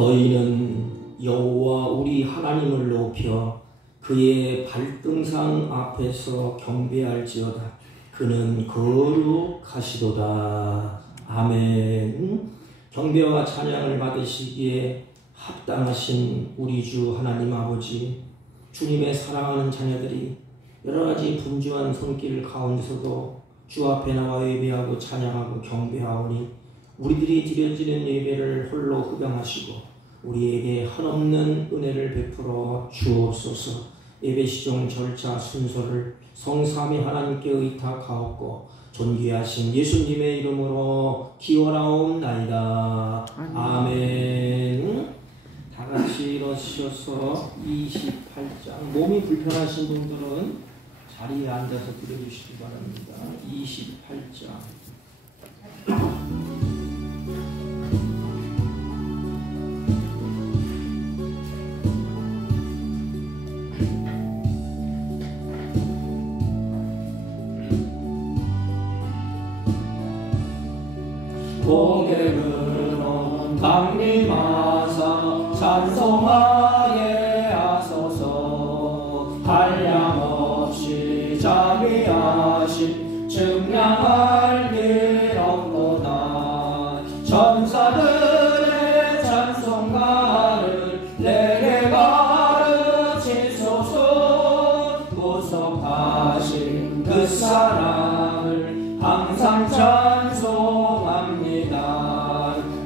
너희는 여호와 우리 하나님을 높여 그의 발등상 앞에서 경배할지어다. 그는 거룩하시도다. 아멘. 경배와 찬양을 받으시기에 합당하신 우리 주 하나님 아버지, 주님의 사랑하는 자녀들이 여러가지 분주한 손길 가운데서도 주 앞에 나와 예배하고 찬양하고 경배하오니 우리들이 드려지는 예배를 홀로 흡양하시고 우리에게 한없는 은혜를 베풀어 주옵소서. 예배 시종 절차 순서를 성삼위 하나님께 의탁하옵고 존귀하신 예수님의 이름으로 기원하옵나이다. 아멘. 다 같이 일어서셔서 28장, 몸이 불편하신 분들은 자리에 앉아서 드려주시기 바랍니다. 28장. 고개를 강림하사 찬송하게 하소서. 한량없이 자비하신 증량할 길 없도다. 천사들의 찬송가를 내게 가르치소서. 구속하신 그 사랑을 항상 찬송합니다.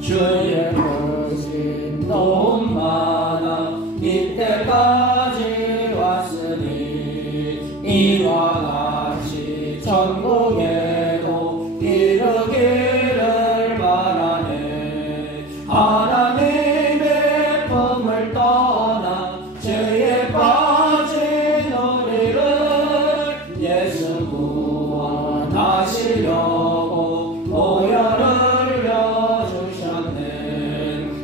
주의 크신 도움마다 이때까지 왔으니 이와 같이 천국에도 이르기를 바라네. 하나님의 품을 떠나 죄에 빠진 우리를 예수 구원하시려고 보혈을 흘려주셨네.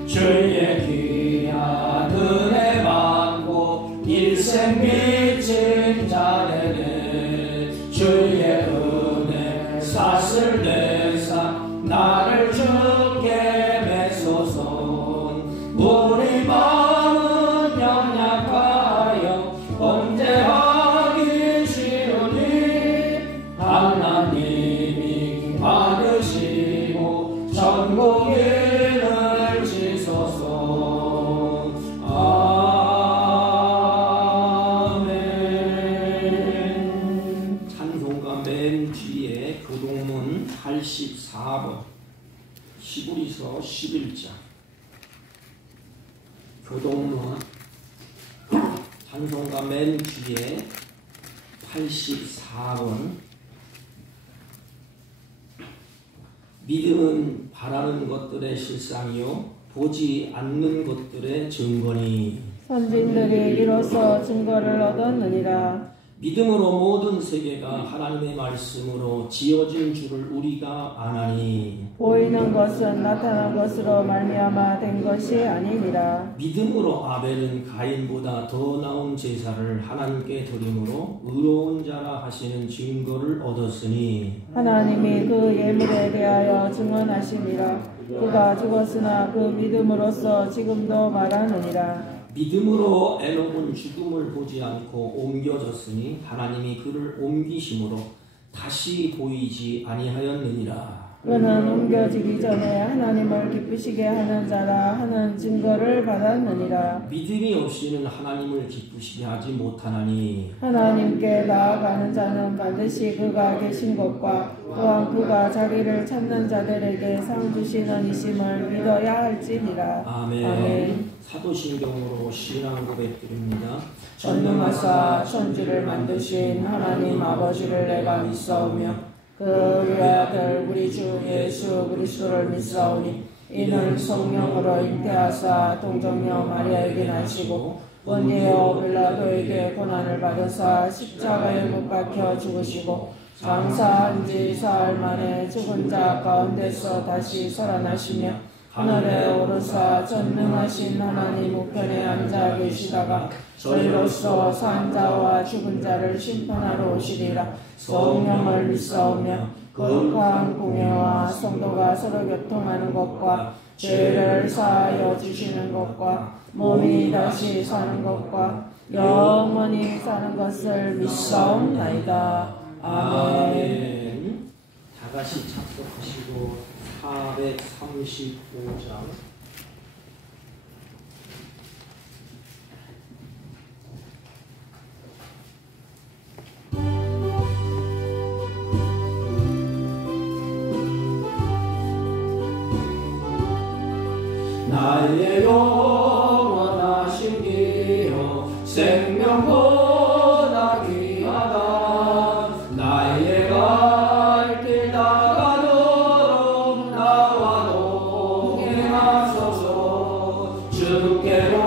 주의 귀한 은혜 받고 일생 미친 자네는 주의 은혜 싹을 내사 나를 주께 매소서. 우리 마음은 연약하여 범죄하기 쉬우니 하나님이 받으시고 천국인을 지소서. 아멘. 찬송가 맨 뒤에 교동문 84번, 시부리서 11장. 교동문 찬송가 맨 뒤에 84번. 믿음은 바라는 것들의 실상이요 보지 않는 것들의 증거니. 선진들이 이로써 증거를 얻었느니라. 믿음으로 모든 세계가 하나님의 말씀으로 지어진 줄을 우리가 아나니. 보이는 것은 나타난 것으로 말미암아 된 것이 아니니라. 믿음으로 아벨은 가인보다 더 나은 제사를 하나님께 드림으로 의로운 자라 하시는 증거를 얻었으니. 하나님이 그 예물에 대하여 증언하시니라. 그가 죽었으나 그 믿음으로써 지금도 말하느니라. 믿음으로 에녹은 죽음을 보지 않고 옮겨졌으니 하나님이 그를 옮기심으로 다시 보이지 아니하였느니라. 그는 옮겨지기 전에 하나님을 기쁘시게 하는 자라 하는 증거를 받았느니라. 믿음이 없이는 하나님을 기쁘시게 하지 못하나니. 하나님께 나아가는 자는 반드시 그가 계신 것과 또한 그가 자기를 찾는 자들에게 상 주시는 이심을 믿어야 할지니라. 아멘. 아멘. 사도신경으로 신앙 고백드립니다. 전능하사 천지를 만드신 하나님 아버지를 내가 믿사오며 그 외아들 우리 주 예수 그리스도를 믿사오니 이는 성령으로 잉태하사 동정녀 마리아에게 나시고 본디오 빌라도에게 고난을 받으사 십자가에 못 박혀 죽으시고 장사한 지 사흘 만에 죽은 자 가운데서 다시 살아나시며 하늘에 오르사 전능하신 하나님 우편에 앉아 계시다가 저희로서 산 자와 죽은 자를 심판하러 오시리라. 성령을 믿사오며 거룩한 공예와 성도가 서로 교통하는 것과 죄를 사하여 주시는 것과 몸이 다시 사는 것과 영원히 사는 것을 믿사옵나이다. 아멘. 다 같이 착석하시고 435장 나의 영원하신 기여 생명보다 귀하다. 나의 갈 길 다가도록 나와 동행하소서. 주께로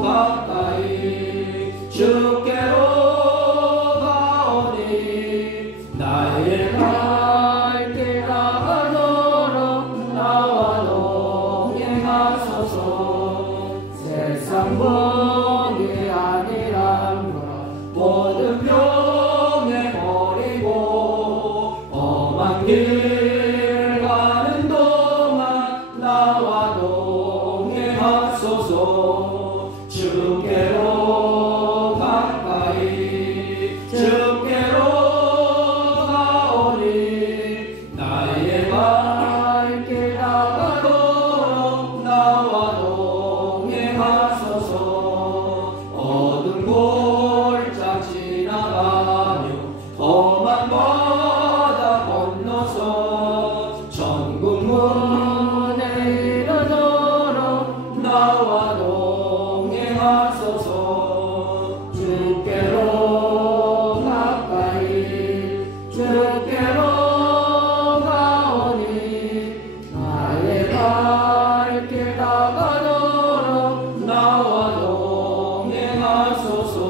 가까이 주께로 가오니 나의 갈 길 다가도록 나와 세상 복이 아니란 모든 병에 버리고 험한 길 가는 동안 나와 동행하소서. 주께로 가까이 주께로 가오니 나의 갈 길 다가도록 나와 동행하소서. 어두운 골짜 지나가며 험한 바다 건너서 천국 문에 이르도록 나와 동행하소서. 주께로 가까이 주께로 가오니 나의 갈 길 다가도록 나와 동행하소서.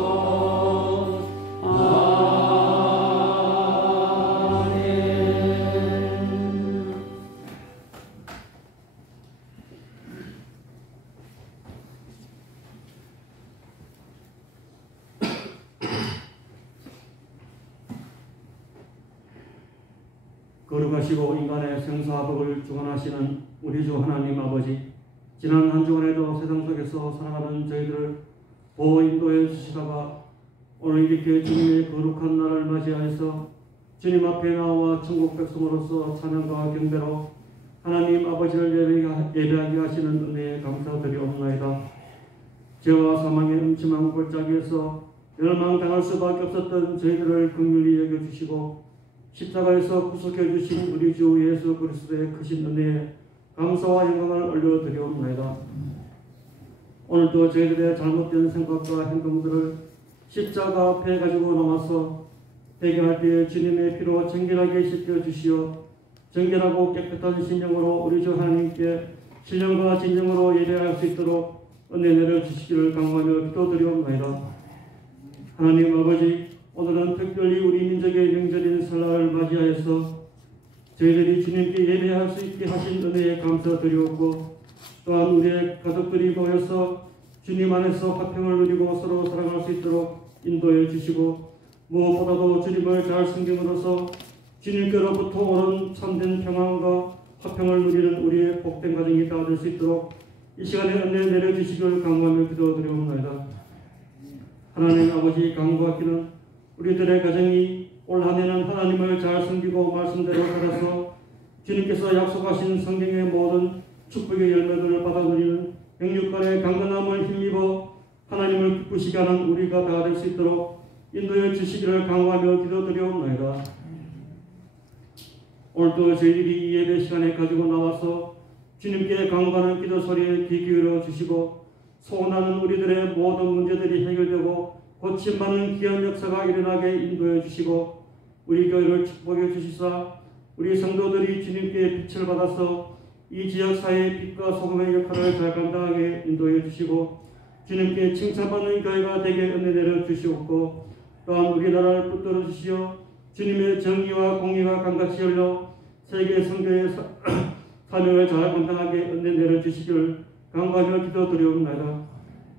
아멘. 거룩하시고 인간의 생사복을 주관하시는 우리 주 하나님 아버지, 지난 한 주간에도 세상 속에서 살아가는 저희들을 보호 인도해 주시다가 오늘 이렇게 주님의 거룩한 날을 맞이하여서 주님 앞에 나와 천국 백성으로서 찬양과 경배로 하나님 아버지를 예배하게 하시는 은혜에 감사드리옵나이다. 죄와 사망의 음침한 골짜기에서 멸망당할 수밖에 없었던 저희들을 긍휼히 여겨주시고 십자가에서 구속해 주신 우리 주 예수 그리스도의 크신 은혜에 감사와 영광을 올려드리옵나이다. 오늘도 저희들의 잘못된 생각과 행동들을 십자가 앞에 가지고 나와서 회개할 때에 주님의 피로 정결하게 씻겨주시어 정결하고 깨끗한 신령으로 우리 주 하나님께 신령과 진정으로 예배할 수 있도록 은혜 내려주시기를 강구하며 기도드리옵나이다. 하나님 아버지, 오늘은 특별히 우리 민족의 명절인 설날을 맞이하여서 저희들이 주님께 예배할 수 있게 하신 은혜에 감사드리옵고, 또한 우리의 가족들이 모여서 주님 안에서 화평을 누리고 서로 사랑할 수 있도록 인도해 주시고, 무엇보다도 주님을 잘 섬김으로써 주님께로부터 오는 참된 평안과 화평을 누리는 우리의 복된 가정이 다 될 수 있도록 이 시간에 은혜 내려주시기를 강구하며 기도드리옵나이다. 하나님 아버지, 강구하기는 우리들의 가정이 올 한 해는 하나님을 잘 섬기고 말씀대로 살아서 주님께서 약속하신 성경의 모든 축복의 열매들을 받아 누리는 영육간의 강건함을 힘입어 하나님을 기쁘시게 하는 우리가 다 될 수 있도록 인도해 주시기를 강구하며 기도드리옵나이다. 오늘도 저희들이 이 예배 시간에 가지고 나와서 주님께 강구하는 기도 소리에 귀 기울여 주시고, 소원하는 우리들의 모든 문제들이 해결되고 고침받는 귀한 역사가 일어나게 인도해 주시고, 우리 교회를 축복해 주시사 우리 성도들이 주님께 빛을 받아서 이 지역 사회의 빛과 소금의 역할을 잘 감당하게 인도해 주시고, 주님께 칭찬받는 교회가 되게 은혜 내려 주시옵고, 또한 우리나라를 붙들어 주시어 주님의 정의와 공의가 강같이 열려 세계 선교의 사명을 잘 감당하게 은혜 내려 주시기를 간구하며 기도드리옵나이다.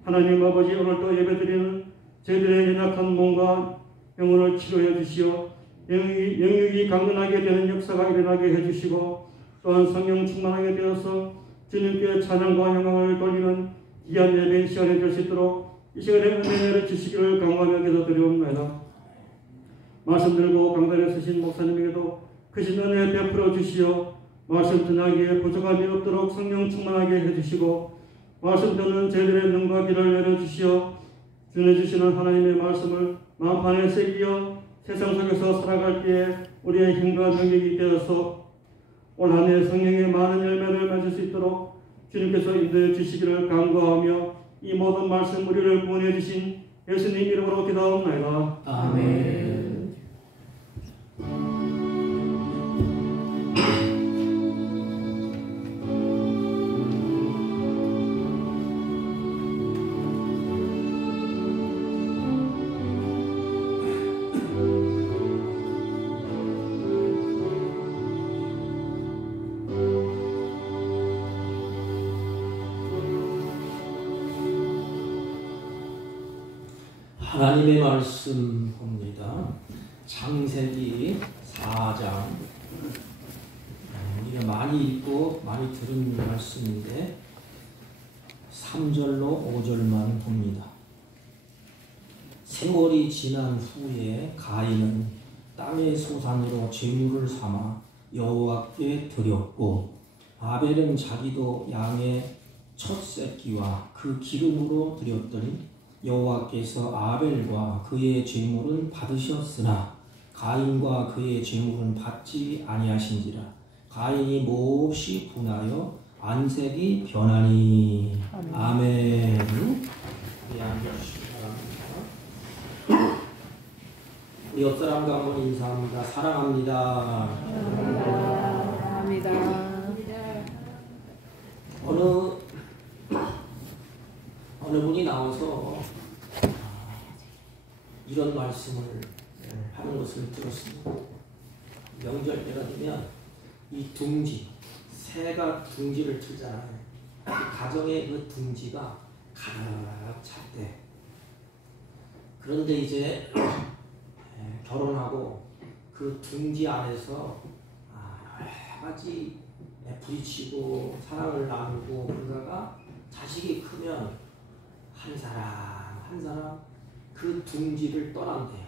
하나님 아버지, 오늘도 예배드리는 저희들의 연약한 몸과 영혼을 치료해 주시어 영육이 강건하게 되는 역사가 일어나게 해주시고, 또한 성령 충만하게 되어서 주님께 찬양과 영광을 돌리는 귀한 예배의 시간이 될 수 있도록 이 시간에 은혜를 주시기를 간구하며 기도드리옵나이다. 말씀 들고 강단에 서신 목사님에게도 크신 은혜 베풀어 주시어 말씀 전하기에 부족함이 없도록 성령 충만하게 해주시고 말씀 듣는 저희들의 눈과 귀를 열어주시어 전해주시는 하나님의 말씀을 마음판에 새기어 세상 속에서 살아갈 때에 우리의 힘과 능력이 되어서 올 한 해 성령의 많은 열매를 맺을 수 있도록 주님께서 인도해 주시기를 간구하며 이 모든 말씀 우리를 구원해 주신 예수님 이름으로 기도하옵나이다. 아멘. 하나님의 말씀 봅니다. 창세기 4장. 우리가 많이 읽고 많이 들은 말씀인데 3절로 5절만 봅니다. 세월이 지난 후에 가인은 땅의 소산으로 제물을 삼아 여호와께 드렸고 아벨은 자기도 양의 첫 새끼와 그 기름으로 드렸더니 여호와께서 아벨과 그의 제물은 받으셨으나 가인과 그의 제물은 받지 아니하신지라. 가인이 몹시 분하여 안색이 변하니. 아멘. 우리 앉으시기 바랍니다. 우리 옆 사람과 한번 인사합니다. 사랑합니다. 감사합니다. 어느 분이 나와서 이런 말씀을 하는 것을 들었습니다. 명절 때가 되면 이 둥지, 새가 둥지를 틀잖아요. 가정의 그 둥지가 가득 찰 때. 그런데 이제 결혼하고 그 둥지 안에서 여러 가지 부딪히고 사랑을 나누고 그러다가 자식이 크면 한 사람 그 둥지를 떠난대요.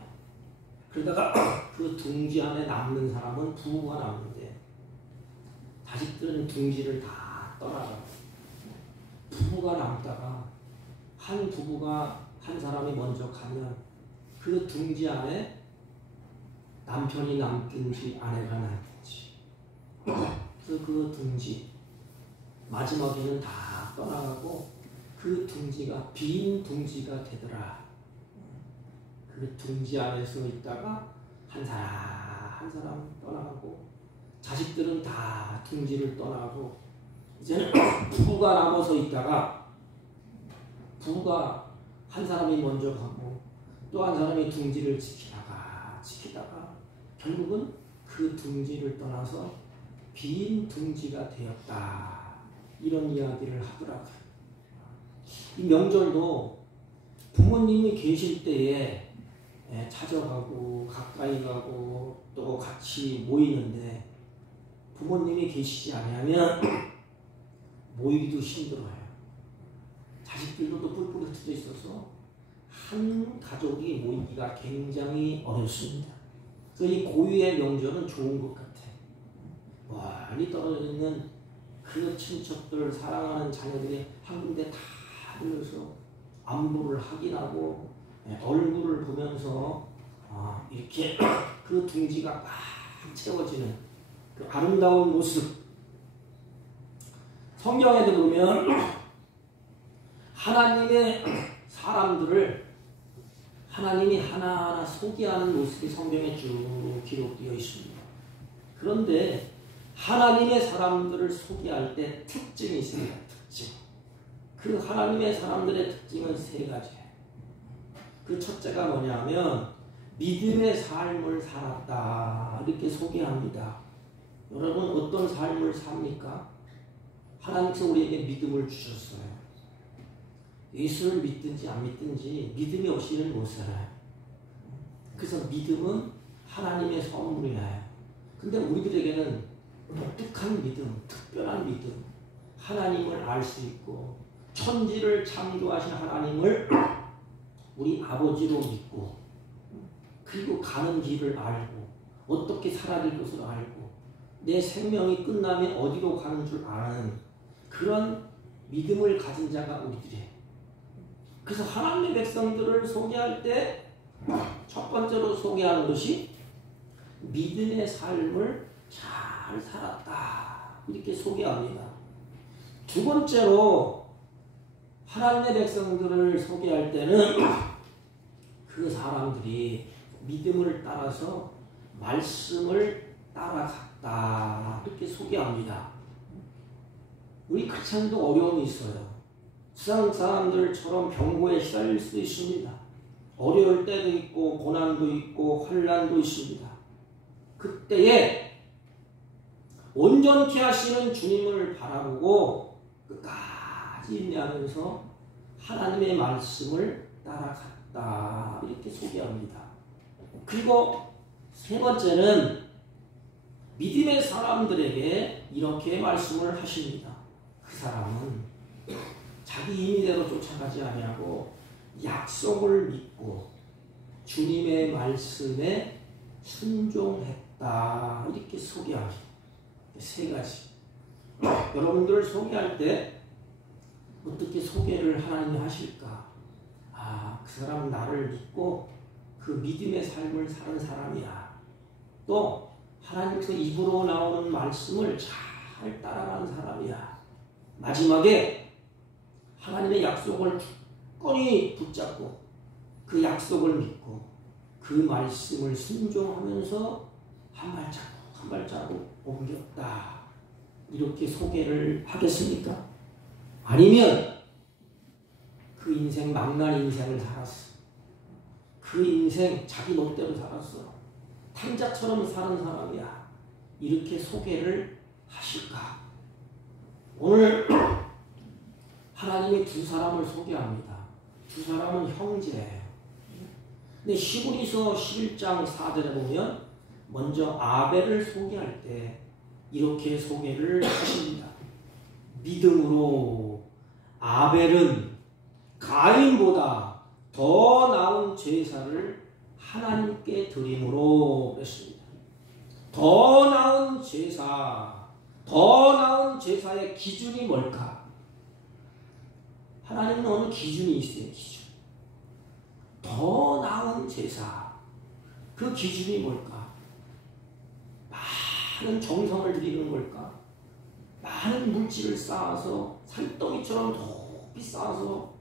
그러다가 그 둥지 안에 남는 사람은 부부가 남는데 자식들은 둥지를 다 떠나가고 부부가 남다가 한 부부가 한 사람이 먼저 가면 그 둥지 안에 남편이 남든지 아내가 남든지 그 둥지 마지막에는 다 떠나가고 그 둥지가 빈 둥지가 되더라. 그 둥지 안에서 있다가 한 사람 떠나가고 자식들은 다 둥지를 떠나고 이제는 부부가 남아서 있다가 부부가 한 사람이 먼저 가고 또 한 사람이 둥지를 지키다가 결국은 그 둥지를 떠나서 빈 둥지가 되었다. 이런 이야기를 하더라고요. 이 명절도 부모님이 계실 때에 찾아가고 가까이 가고 또 같이 모이는데 부모님이 계시지 않으면 모이기도 힘들어요. 자식들도 또 뿔뿔이 흩어져 있어서 한 가족이 모이기가 굉장히 어렵습니다. 그래서 이 고유의 명절은 좋은 것 같아요. 멀리 떨어져 있는 그 친척들, 사랑하는 자녀들이 한 군데 다 모여서 안부를 확인하고 얼굴을 보면서 이렇게 그 둥지가 꽉 채워지는 그 아름다운 모습. 성경에도 보면 하나님의 사람들을 하나님이 하나하나 소개하는 모습이 성경에 쭉 기록되어 있습니다. 그런데 하나님의 사람들을 소개할 때 특징이 있습니다. 특징. 그 하나님의 사람들의 특징은 세 가지예요. 그 첫째가 뭐냐면 믿음의 삶을 살았다. 이렇게 소개합니다. 여러분 어떤 삶을 삽니까? 하나님께서 우리에게 믿음을 주셨어요. 예수를 믿든지 안 믿든지 믿음이 없이는 못 살아요. 그래서 믿음은 하나님의 선물이에요. 근데 우리들에게는 독특한 믿음, 특별한 믿음, 하나님을 알 수 있고 천지를 창조하신 하나님을 우리 아버지로 믿고 그리고 가는 길을 알고 어떻게 살아야 될 것을 알고 내 생명이 끝나면 어디로 가는 줄 아는 그런 믿음을 가진 자가 우리들이에요. 그래서 하나님의 백성들을 소개할 때 첫 번째로 소개하는 것이 믿음의 삶을 잘 살았다 이렇게 소개합니다. 두 번째로 하나님의 백성들을 소개할 때는 그 사람들이 믿음을 따라서 말씀을 따라갔다 이렇게 소개합니다. 우리 크리스천도 어려움이 있어요. 세상 사람들처럼 병고에 시달릴 수도 있습니다. 어려울 때도 있고 고난도 있고 환난도 있습니다. 그때에 온전케 하시는 주님을 바라보고 끝까지 인내하면서 하나님의 말씀을 따라갔다 이렇게 소개합니다. 그리고 세 번째는 믿음의 사람들에게 이렇게 말씀을 하십니다. 그 사람은 자기 임의대로 쫓아가지 아니하고 약속을 믿고 주님의 말씀에 순종했다 이렇게 소개합니다. 세 가지. 여러분들을 소개할 때 어떻게 소개를 하나님이 하실까? 그 사람은 나를 믿고 그 믿음의 삶을 사는 사람이야. 또 하나님께서 입으로 나오는 말씀을 잘 따라가는 사람이야. 마지막에 하나님의 약속을 굳건히 붙잡고 그 약속을 믿고 그 말씀을 순종하면서 한 발자국 한 발자국 옮겼다. 이렇게 소개를 하겠습니까? 아니면 그 인생 망난 인생을 살았어. 그 인생 자기 멋대로 살았어. 탕자처럼 사는 사람이야. 이렇게 소개를 하실까? 오늘 하나님이 두 사람을 소개합니다. 두 사람은 형제예요. 근데 히브리서 11장 4절에 보면 먼저 아벨을 소개할 때 이렇게 소개를 하십니다. 믿음으로 아벨은 가인보다 더 나은 제사를 하나님께 드림으로 했습니다. 더 나은 제사의 기준이 뭘까? 하나님은 어느 기준이 있어요. 기준. 더 나은 제사. 그 기준이 뭘까? 많은 정성을 들이는 걸까? 많은 물질을 쌓아서 산더미처럼 높이 쌓아서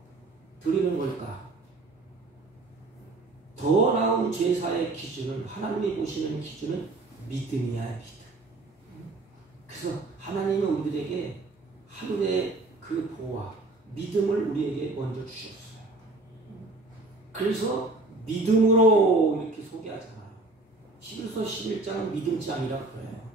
드리는 걸까? 더 나은 제사의 기준은 하나님이 보시는 기준은 믿음이야. 믿음. 그래서 하나님은 우리들에게 하늘의 그 보화 믿음을 우리에게 먼저 주셨어요. 그래서 믿음으로 이렇게 소개하잖아요. 히브리서 11장은 믿음장이라고 그래요.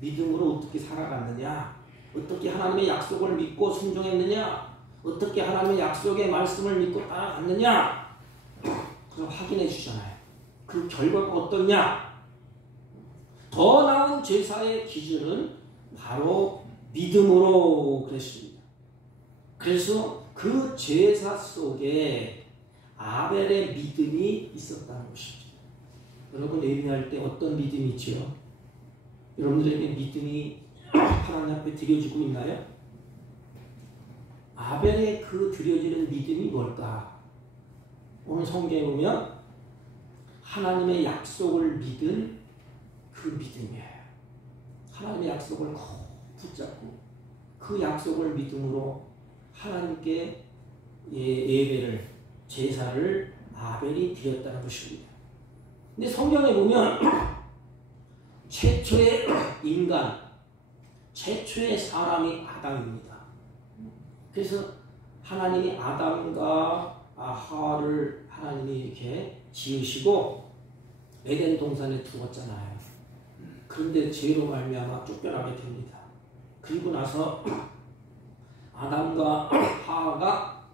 믿음으로 어떻게 살아갔느냐? 어떻게 하나님의 약속을 믿고 순종했느냐? 어떻게 하나님의 약속의 말씀을 믿고 따라갔느냐? 그걸 확인해 주잖아요. 그 결과가 어떻냐? 더 나은 제사의 기준은 바로 믿음으로 그랬습니다. 그래서 그 제사 속에 아벨의 믿음이 있었다는 것입니다. 여러분 예배할 때 어떤 믿음이 있지요? 여러분들에게 믿음이 하나님 앞에 드려지고 있나요? 아벨의 그 드려지는 믿음이 뭘까? 오늘 성경에 보면 하나님의 약속을 믿은 그 믿음이에요. 하나님의 약속을 붙잡고 그 약속을 믿음으로 하나님께 예배를 제사를 아벨이 드렸다는 것입니다. 근데 성경에 보면 최초의 인간, 최초의 사람이 아담입니다. 그래서 하나님이 아담과 하와를 하나님이 이렇게 지으시고 에덴 동산에 두었잖아요. 그런데 죄로 말미암아 쫓겨나게 됩니다. 그리고 나서 아담과 하와가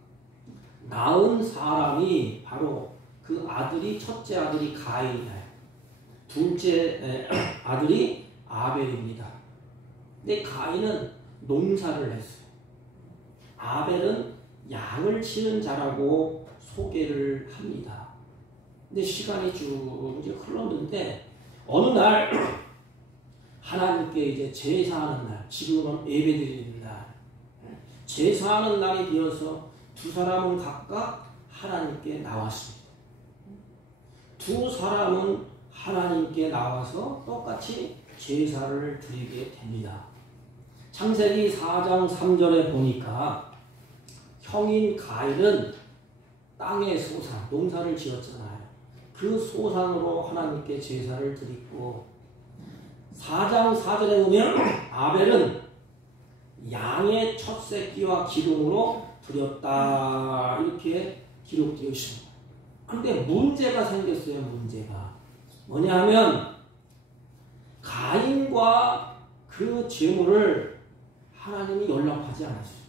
낳은 사람이 바로 그 아들이 첫째 아들이 가인이에요. 둘째 아들이 아벨입니다. 근데 가인은 농사를 했어요. 아벨은 양을 치는 자라고 소개를 합니다. 근데 시간이 쭉 이제 흘렀는데 어느 날 하나님께 이제 제사하는 날, 지금은 예배드리는 날, 제사하는 날이 되어서 두 사람은 각각 하나님께 나왔습니다. 두 사람은 하나님께 나와서 똑같이 제사를 드리게 됩니다. 창세기 4장 3절에 보니까 형인 가인은 땅의 소산, 농사를 지었잖아요. 그 소산으로 하나님께 제사를 드리고 4장 4절에 보면 아벨은 양의 첫 새끼와 기름으로 드렸다 이렇게 기록되어 있습니다. 그런데 문제가 생겼어요. 문제가 뭐냐 하면 가인과 그 제물을 하나님이 연락하지 않았어요.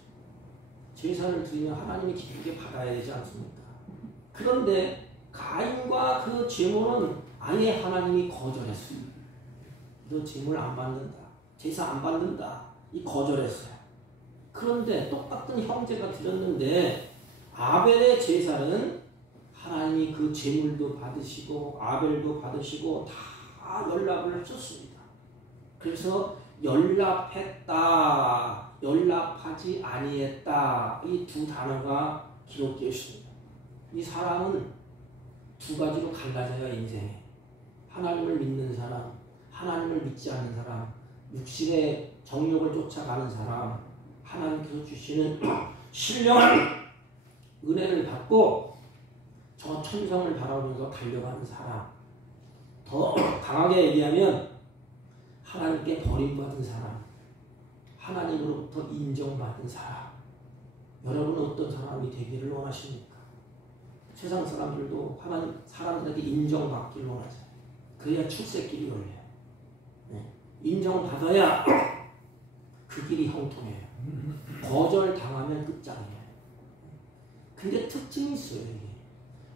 제사를 드리면 하나님이 기쁘게 받아야 되지 않습니까? 그런데 가인과 그 제물은 아예 하나님이 거절했어요. 너 제물 안 받는다. 제사 안 받는다. 이 거절했어요. 그런데 똑같은 형제가 드렸는데 아벨의 제사는 하나님이 그 제물도 받으시고 아벨도 받으시고 다 연락을 하셨습니다. 그래서 연락했다, 연락하지 아니했다 이 두 단어가 기록되어 있습니다. 이 사람은 두 가지로 갈라져요. 인생에 하나님을 믿는 사람, 하나님을 믿지 않는 사람, 육신의 정욕을 쫓아가는 사람, 하나님께서 주시는 신령한 은혜를 받고 저 천성을 바라보면서 달려가는 사람, 더 강하게 얘기하면 하나님께 버림받은 사람, 하나님으로부터 인정받은 사람. 여러분은 어떤 사람이 되기를 원하십니까? 세상 사람들도 하나님 사람들에게 인정받기를 원하죠. 그래야 출세길이 열려요. 네. 인정받아야 그 길이 형통해요. 거절당하면 끝장이에요. 근데 특징이 있어요. 이게.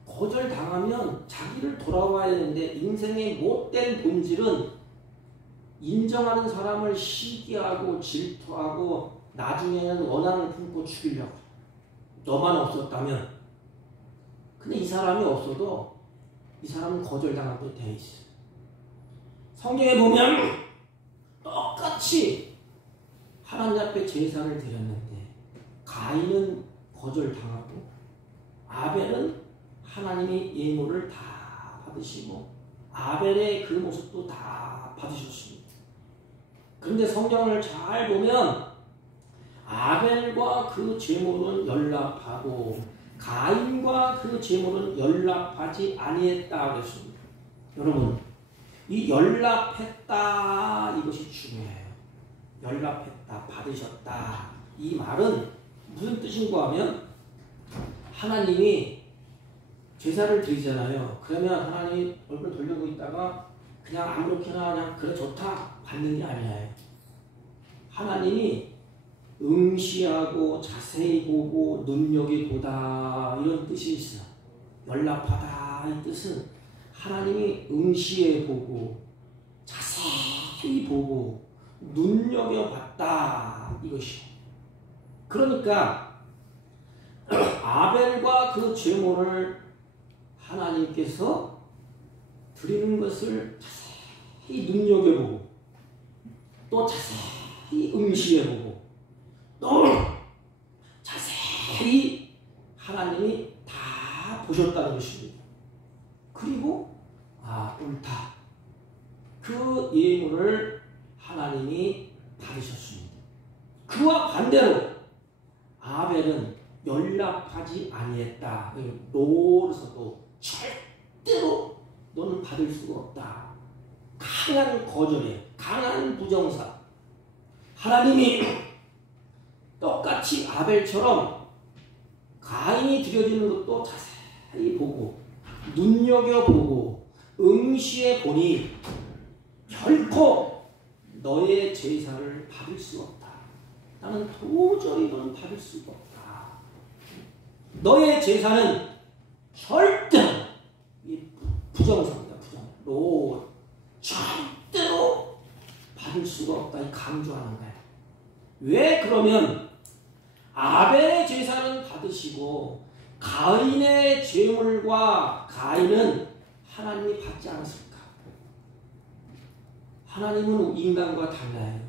거절당하면 자기를 돌아와야 되는데 인생의 못된 본질은 인정하는 사람을 시기하고 질투하고 나중에는 원한을 품고 죽이려고. 너만 없었다면. 근데 이 사람이 없어도 이 사람은 거절당하게 돼 있어요. 성경에 보면 똑같이 하나님 앞에 제사를 드렸는데 가인은 거절당하고 아벨은 하나님이 예물을 다 받으시고 아벨의 그 모습도 다 받으셨습니다. 그런데 성경을 잘 보면 아벨과 그 제물은 연락하고 가인과 그 제물은 연락하지 아니했다 그랬습니다. 여러분, 이 연락했다 이것이 중요해요. 연락했다, 받으셨다. 이 말은 무슨 뜻인가 하면 하나님이 제사를 드리잖아요. 그러면 하나님이 얼굴 돌리고 있다가 그냥 아무렇게나 그냥 그래 좋다 받는 게 아니에요. 하나님이 응시하고 자세히 보고 눈여겨보다 이런 뜻이 있어요. 연락하다 이 뜻은 하나님이 응시해 보고 자세히 보고 눈여겨봤다 이것이. 그러니까 아벨과 그 제물을 하나님께서 드리는 것을 자세히 눈여겨보고 또 자세히 응시해보고 또 자세히 하나님이 다 보셨다는 것입니다. 그리고 옳다. 그 예물을 하나님이 받으셨습니다. 그와 반대로 아벨은 연락하지 아니했다. 노로서도 절대로 너는 받을 수가 없다. 강한 거절이에요. 강한 부정사. 하나님이 똑같이 아벨처럼 가인이 드려지는 것도 자세히 보고 눈여겨보고 응시해 보니 결코 너의 제사를 받을 수 없다. 나는 도저히 너는 받을 수가 없다. 너의 제사는 절대로 부정사입니다. 부정. 절대로 받을 수가 없다. 강조하는 거예요. 왜 그러면 아벨의 제사는 받으시고 가인의 제물과 가인은 하나님이 받지 않았을까? 하나님은 인간과 달라요.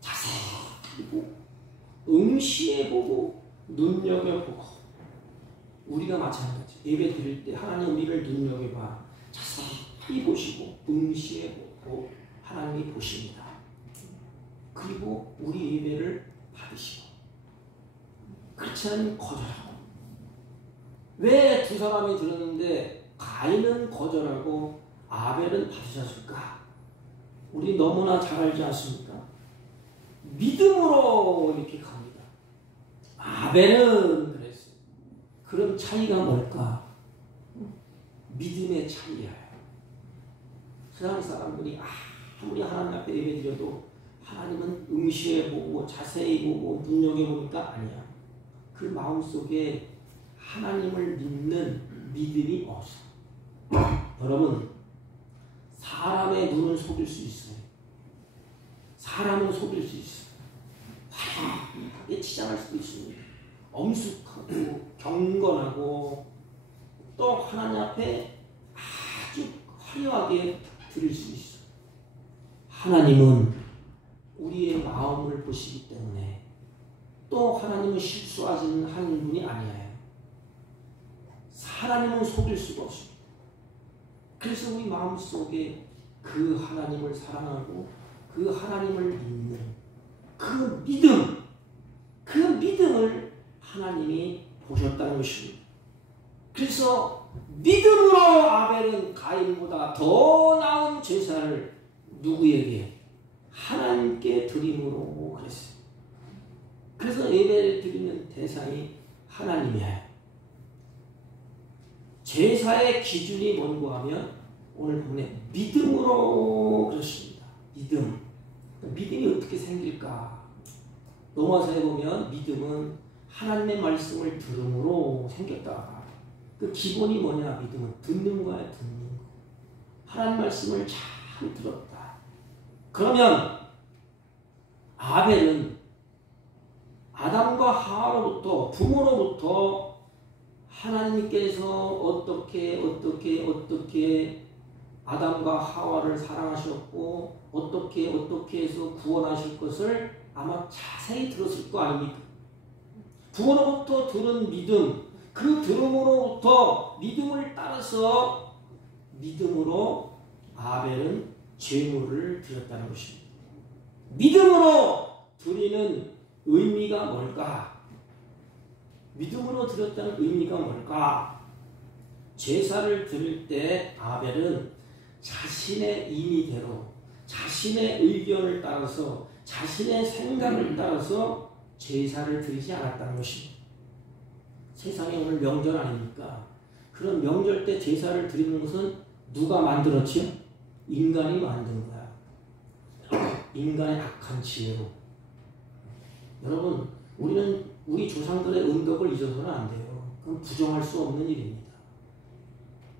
자세히 보고 응시해보고 눈여겨보고 우리가 마찬가지. 예배 드릴 때 하나님 우리를 눈여겨봐 자세히 보시고 응시해보고 하나님이 보십니다. 그리고 우리 예배를 받으시고 그렇지 않으면 거절하고. 왜 두 사람이 들었는데 가인은 거절하고 아벨은 받으셨을까? 우리 너무나 잘 알지 않습니까? 믿음으로 이렇게 갑니다. 아벨은 그랬어요. 그럼 차이가 뭘까? 믿음의 차이예요. 세상 사람들이 아무리 하나님 앞에 예배드려도 하나님은 응시해보고 자세히 보고 눈여겨보니까 아니야. 그 마음속에 하나님을 믿는 믿음이 없어. 여러분, 사람의 눈은 속일 수 있어요. 사람은 속일 수 있어요. 화려하게 치장할 수도 있습니다. 엄숙하고 경건하고 또 하나님 앞에 아주 화려하게 드릴 수 있어요. 하나님은 우리의 마음을 보시기 때문에 또 하나님은 실수하시는 한 분이 아니에요. 하나님은 속일 수가 없습니다. 그래서 우리 마음속에 그 하나님을 사랑하고 그 하나님을 믿는 그 믿음을 하나님이 보셨다는 것입니다. 그래서 믿음으로 아벨은 가인보다 더 나은 제사를 누구에게? 하나님께 드림으로 그랬어요. 그래서 예배를 드리는 대상이 하나님이에요. 제사의 기준이 뭔고 하면 오늘 보면 믿음으로 그렇습니다. 믿음이 어떻게 생길까? 넘어서 해보면 믿음은 하나님의 말씀을 들음으로 생겼다. 그 기본이 뭐냐? 믿음은 듣는 거야, 듣는 거. 하나님 말씀을 잘 들었다. 그러면 아벨은 아담과 하와로부터 부모로부터 하나님께서 어떻게 아담과 하와를 사랑하셨고 어떻게 해서 구원하실 것을 아마 자세히 들었을 거 아닙니까? 부모로부터 들은 믿음, 그 들음으로부터 믿음을 따라서 믿음으로 아벨은 제물을 드렸다는 것입니다. 믿음으로 드리는 의미가 뭘까? 믿음으로 드렸다는 의미가 뭘까? 제사를 드릴 때 아벨은 자신의 임의대로 자신의 의견을 따라서 자신의 생각을 따라서 제사를 드리지 않았다는 것입니다. 세상에 오늘 명절 아닙니까? 그런 명절 때 제사를 드리는 것은 누가 만들었지요? 인간이 만든 거야. 인간의 악한 지혜로. 여러분, 우리는 우리 조상들의 은덕을 잊어서는 안 돼요. 그건 부정할 수 없는 일입니다.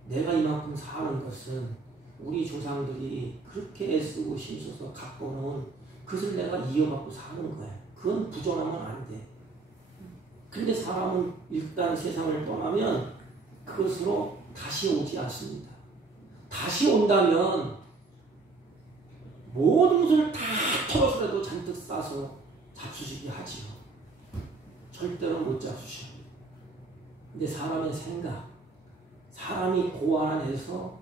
내가 이만큼 사는 것은 우리 조상들이 그렇게 애쓰고 힘써서 갖고 놓은 그것을 내가 이어받고 사는 거야. 그건 부정하면 안 돼. 근데 사람은 일단 세상을 떠나면 그것으로 다시 오지 않습니다. 다시 온다면 모든 것을 다 털어서라도 잔뜩 싸서 잡수시게 하지요. 절대로 못 잡수십니다. 근데 사람의 생각, 사람이 고안해서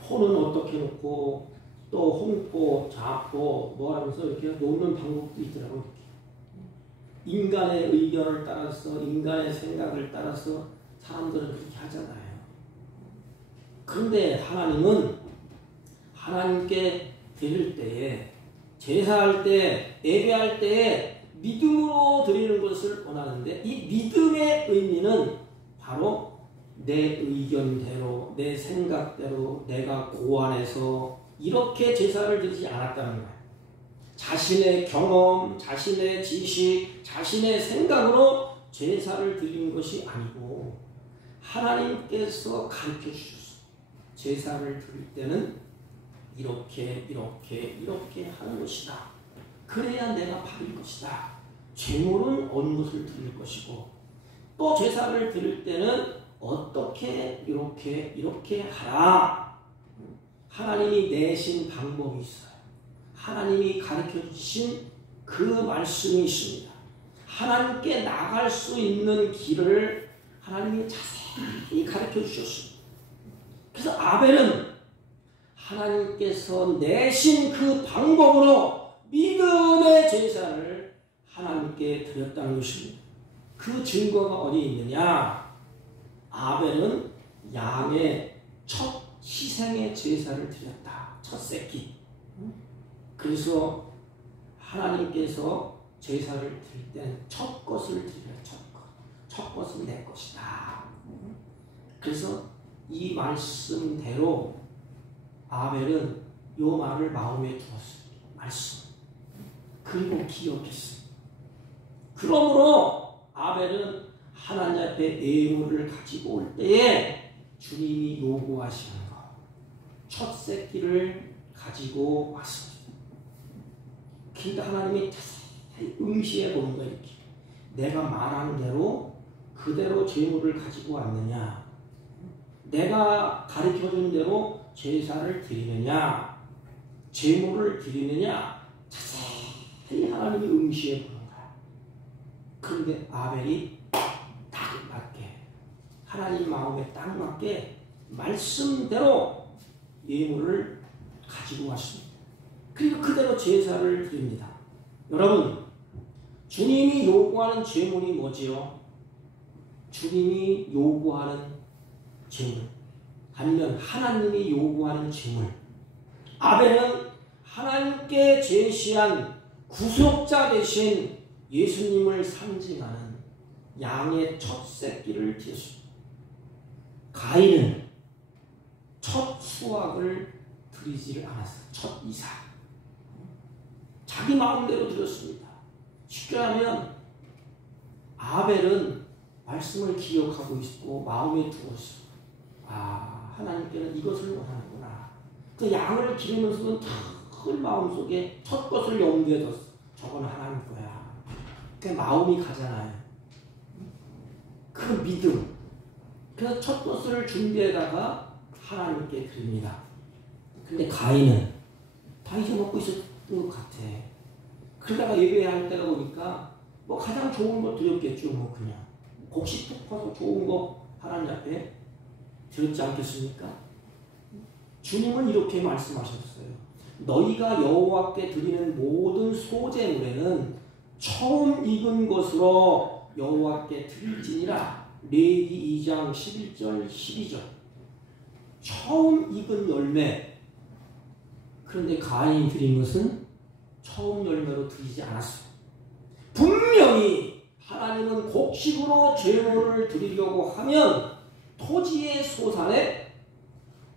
포는 어떻게 놓고 또 홍포, 자포 뭐 하면서 이렇게 놓는 방법도 있더라고요. 인간의 의견을 따라서 인간의 생각을 따라서 사람들은 그렇게 하잖아요. 그런데 하나님은 하나님께 드릴 때에 제사할 때 예배할 때에 믿음으로 드리는 것을 원하는데 이 믿음의 의미는 바로 내 의견대로 내 생각대로 내가 고안해서 이렇게 제사를 드리지 않았다는 거예요. 자신의 경험, 자신의 지식, 자신의 생각으로 제사를 드리는 것이 아니고 하나님께서 가르쳐 주셨어요. 제사를 드릴 때는 이렇게 하는 것이다. 그래야 내가 받을 것이다. 제물은 어느 것을 드릴 것이고 또 제사를 드릴 때는 어떻게 이렇게 하라. 하나님이 내신 방법이 있어요. 하나님이 가르쳐 주신 그 말씀이 있습니다. 하나님께 나갈 수 있는 길을 하나님이 자세히 가르쳐 주셨습니다. 그래서 아벨은 하나님께서 내신 그 방법으로 믿음의 제사를 하나님께 드렸다는 것입니다. 그 증거가 어디 있느냐? 아벨은 양의 첫 희생의 제사를 드렸다. 첫 새끼. 그래서 하나님께서 제사를 드릴 때는 첫 것을 드려요. 첫 것은 내 것이다. 그래서 이 말씀대로 아벨은 이 말을 마음에 두었습니다. 말씀. 그리고 기억했습니다. 그러므로 아벨은 하나님 앞에 예물을 가지고 올 때에 주님이 요구하시는 것, 첫 새끼를 가지고 왔습니다. 그러니까 하나님이 자세히 응시해 보는 거예요. 내가 말한 대로 그대로 제물을 가지고 왔느냐, 내가 가르쳐준 대로 제사를 드리느냐, 제물을 드리느냐, 자세히 하나님이 응시해 보는 거야. 그런데 아벨이 딱 맞게, 하나님 마음에 딱 맞게 말씀대로 예물을 가지고 왔습니다. 그리고 그대로 제사를 드립니다. 여러분, 주님이 요구하는 제물이 뭐지요? 주님이 요구하는 제물, 아니면 하나님이 요구하는 제물. 아벨은 하나님께 제시한 구속자 되신 예수님을 상징하는 양의 첫 새끼를 드렸습니다. 가인은 첫 수확을 드리지를 않았어요. 첫 이삭. 자기 마음대로 드렸습니다. 쉽게 하면 아벨은 말씀을 기억하고 있고 마음에 두고 있어. 하나님께는 이것을 원하는구나. 그 양을 기르면서도 큰 마음속에 첫 것을 염두에 뒀어. 저건 하나님 거야. 그 마음이 가잖아요. 그 믿음. 그래서 첫 것을 준비해다가 하나님께 드립니다. 근데 가인은 다 잊어먹고 있었던 것 같아. 그러다가 예배할 때가 보니까 뭐 가장 좋은 거 드렸겠죠. 뭐 그냥 곡식 툭 퍼서 좋은 거 하나님 앞에 드렸지 않겠습니까? 주님은 이렇게 말씀하셨어요. 너희가 여호와께 드리는 모든 소제물에는 처음 익은 것으로 여호와께 드릴지니라. 레위기 2장 11절 12절. 처음 익은 열매. 그런데 가인이 드린 것은 처음 열매로 드리지 않았어요. 분명히 하나님은 곡식으로 제물을 드리려고 하면 토지의 소산에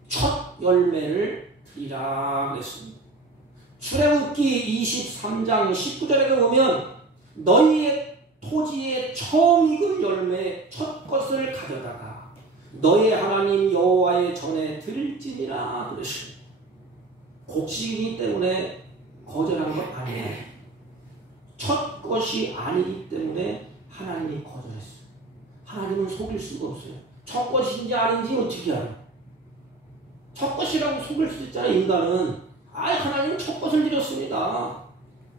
첫 열매를 드리라 그랬습니다. 출애굽기 23장 19절에 보면 너희의 토지의 처음 익은 열매 첫 것을 가져다가 너의 하나님 여호와의 전에 드릴지니라 그랬습니다. 곡식이기 때문에 거절한 것 아니에요. 첫 것이 아니기 때문에 하나님이 거절했어요. 하나님은 속일 수가 없어요. 첫 것인지 아닌지 어떻게 알아요? 첫 것이라고 속일 수 있잖아요. 인간은. 하나님은 첫 것을 드렸습니다.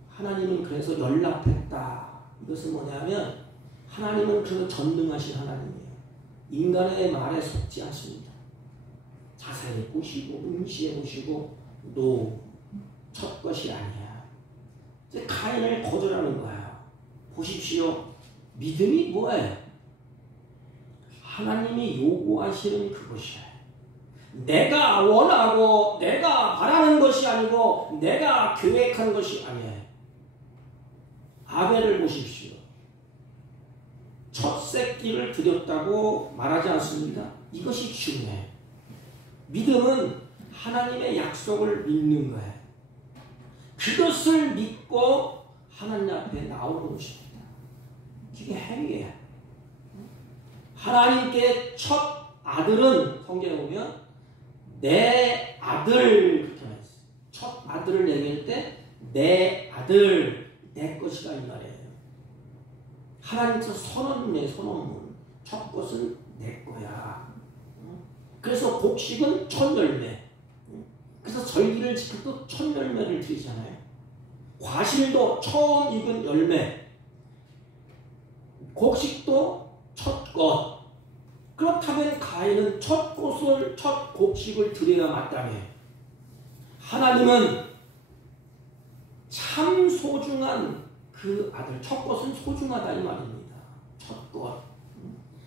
하나님은 그래서 연락했다. 이것은 뭐냐면 하나님은 그래서 전능하신 하나님이에요. 인간의 말에 속지 않습니다. 자세히 보시고 응시해 보시고 첫 것이 아니야. 이제 가인을 거절하는 거야. 보십시오. 믿음이 뭐예요? 하나님이 요구하시는 그것이야. 내가 원하고 내가 바라는 것이 아니고 내가 계획한 것이 아니에요. 아벨을 보십시오. 첫 새끼를 드렸다고 말하지 않습니다. 이것이 중요해요. 믿음은 하나님의 약속을 믿는 거예요. 그것을 믿고 하나님 앞에 나오는 것입니다. 이게 행위예요. 하나님께 첫 아들은 성경에 보면 내 아들 그렇게 말했어요. 첫 아들을 얘기할 때 내 아들 내 것이다 이 말이에요. 하나님께서 선언문이에요. 선언문. 첫 것은 내 거야. 그래서 곡식은 첫 열매. 그래서 절기를 지킬 때 첫 열매를 드리잖아요. 과실도 처음 익은 열매. 곡식도 첫 것. 그렇다면 가인은 첫 곡식을 드려야 마땅해. 하나님은 참 소중한 그 아들, 첫 것은 소중하다 이 말입니다. 첫 것.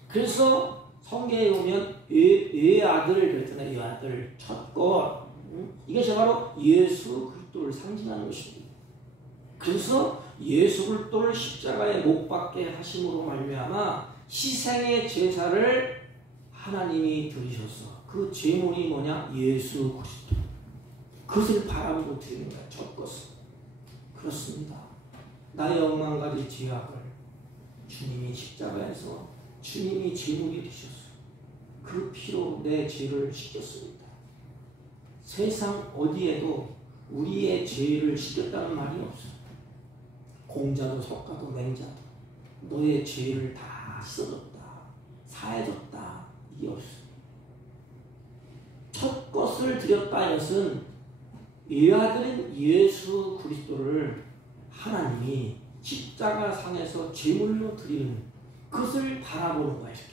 그래서 성경에 보면 외아들 그랬잖아요. 외아들, 첫 것. 이것이 바로 예수 그리스도를 상징하는 것입니다. 그래서 예수 그리스도를 십자가에 못 박게 하심으로 말미암아 희생의 제사를 하나님이 드리셔서 그 제물이 뭐냐? 예수 그리스도. 그것을 바라보고 드리는 거야. 첫 것은. 그렇습니다. 나의 억만가지 죄악을 주님이 십자가에서 주님이 제물이 되셨어요. 그 피로 내 죄를 씻겼습니다. 세상 어디에도 우리의 죄를 씻겼다는 말이 없어요. 공자도 석가도 맹자도 너의 죄를 다 씻어줬다. 사해줬다. 이게 없어요. 첫 것을 드렸다 이것은 외아들인 예수 그리스도를 하나님이 십자가 상에서 제물로 드리는 그것을 바라보는 거야. 이렇게.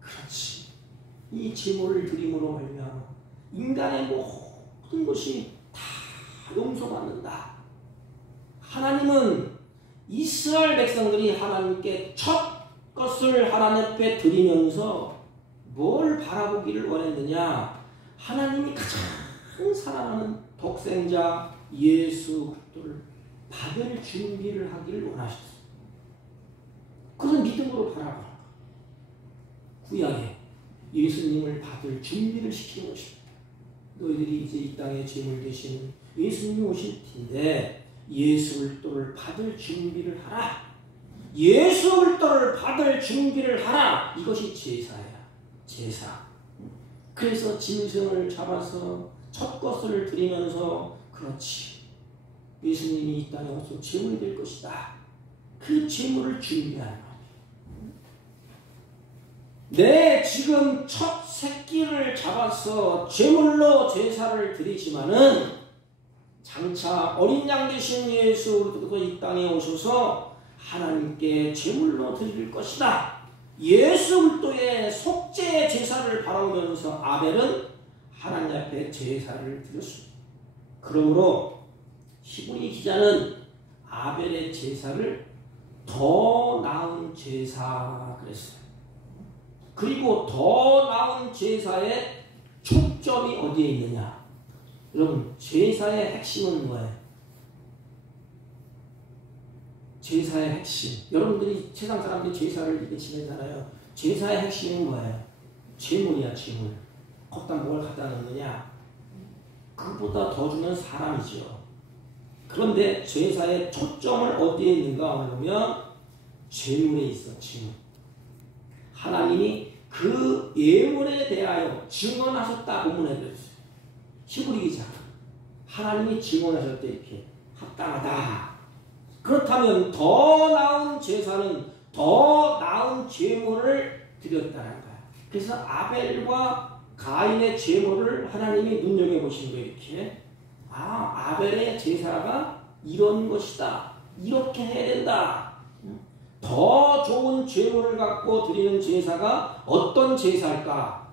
그렇지. 이 제물을 드림으로 말미암아 인간의 모든 것이 다 용서받는다. 하나님은 이스라엘 백성들이 하나님께 첫 것을 하나님 앞에 드리면서 뭘 바라보기를 원했느냐? 하나님이 가장 사랑하는 독생자 예수 그리스도를 받을 준비를 하기를 원하셨어요. 그것은 믿음으로 바라보라. 구약에 예수님을 받을 준비를 시키는 것입니다. 너희들이 이제 이 땅에 제물 되신 예수님이 오실 텐데 예수 그리스도를 받을 준비를 하라. 예수 그리스도를 받을 준비를 하라. 이것이 제사야. 제사. 그래서 짐승을 잡아서 첫 것을 드리면서 그렇지. 예수님이 이 땅에 와서 제물이 될 것이다. 그 제물을 준비하는 거예요. 내 지금 첫 새끼를 잡아서 제물로 제사를 드리지만은 장차 어린 양 되신 예수 그리스도가 이 땅에 오셔서 하나님께 제물로 드릴 것이다. 예수 그리스도의 속죄의 제사를 바라보면서 아벨은 하나님 앞에 제사를 드렸습니다. 그러므로 히브리 기자는 아벨의 제사를 더 나은 제사 그랬어요. 그리고 더 나은 제사의 초점이 어디에 있느냐? 여러분, 제사의 핵심은 뭐예요? 제사의 핵심. 여러분들이 세상 사람들이 제사를 이렇게 지내잖아요. 제사의 핵심은 뭐예요? 제물이야, 제물. 거기다 뭘 갖다 놓느냐? 그보다 더 주는 사람이죠. 그런데 제사의 초점을 어디에 있는가 하면 제물에 있어, 제물. 하나님이 그 예물에 대하여 증언하셨다 본문에 그랬어요. 히브리 기자. 하나님이 증언하셨대 이렇게 합당하다. 그렇다면 더 나은 제사는 더 나은 제물을 드렸다는 거야. 그래서 아벨과 가인의 제물을 하나님이 눈여겨보신 거예요. 이렇게. 아, 아벨의 제사가 이런 것이다. 이렇게 해야 된다. 더 좋은 제물을 갖고 드리는 제사가 어떤 제사일까?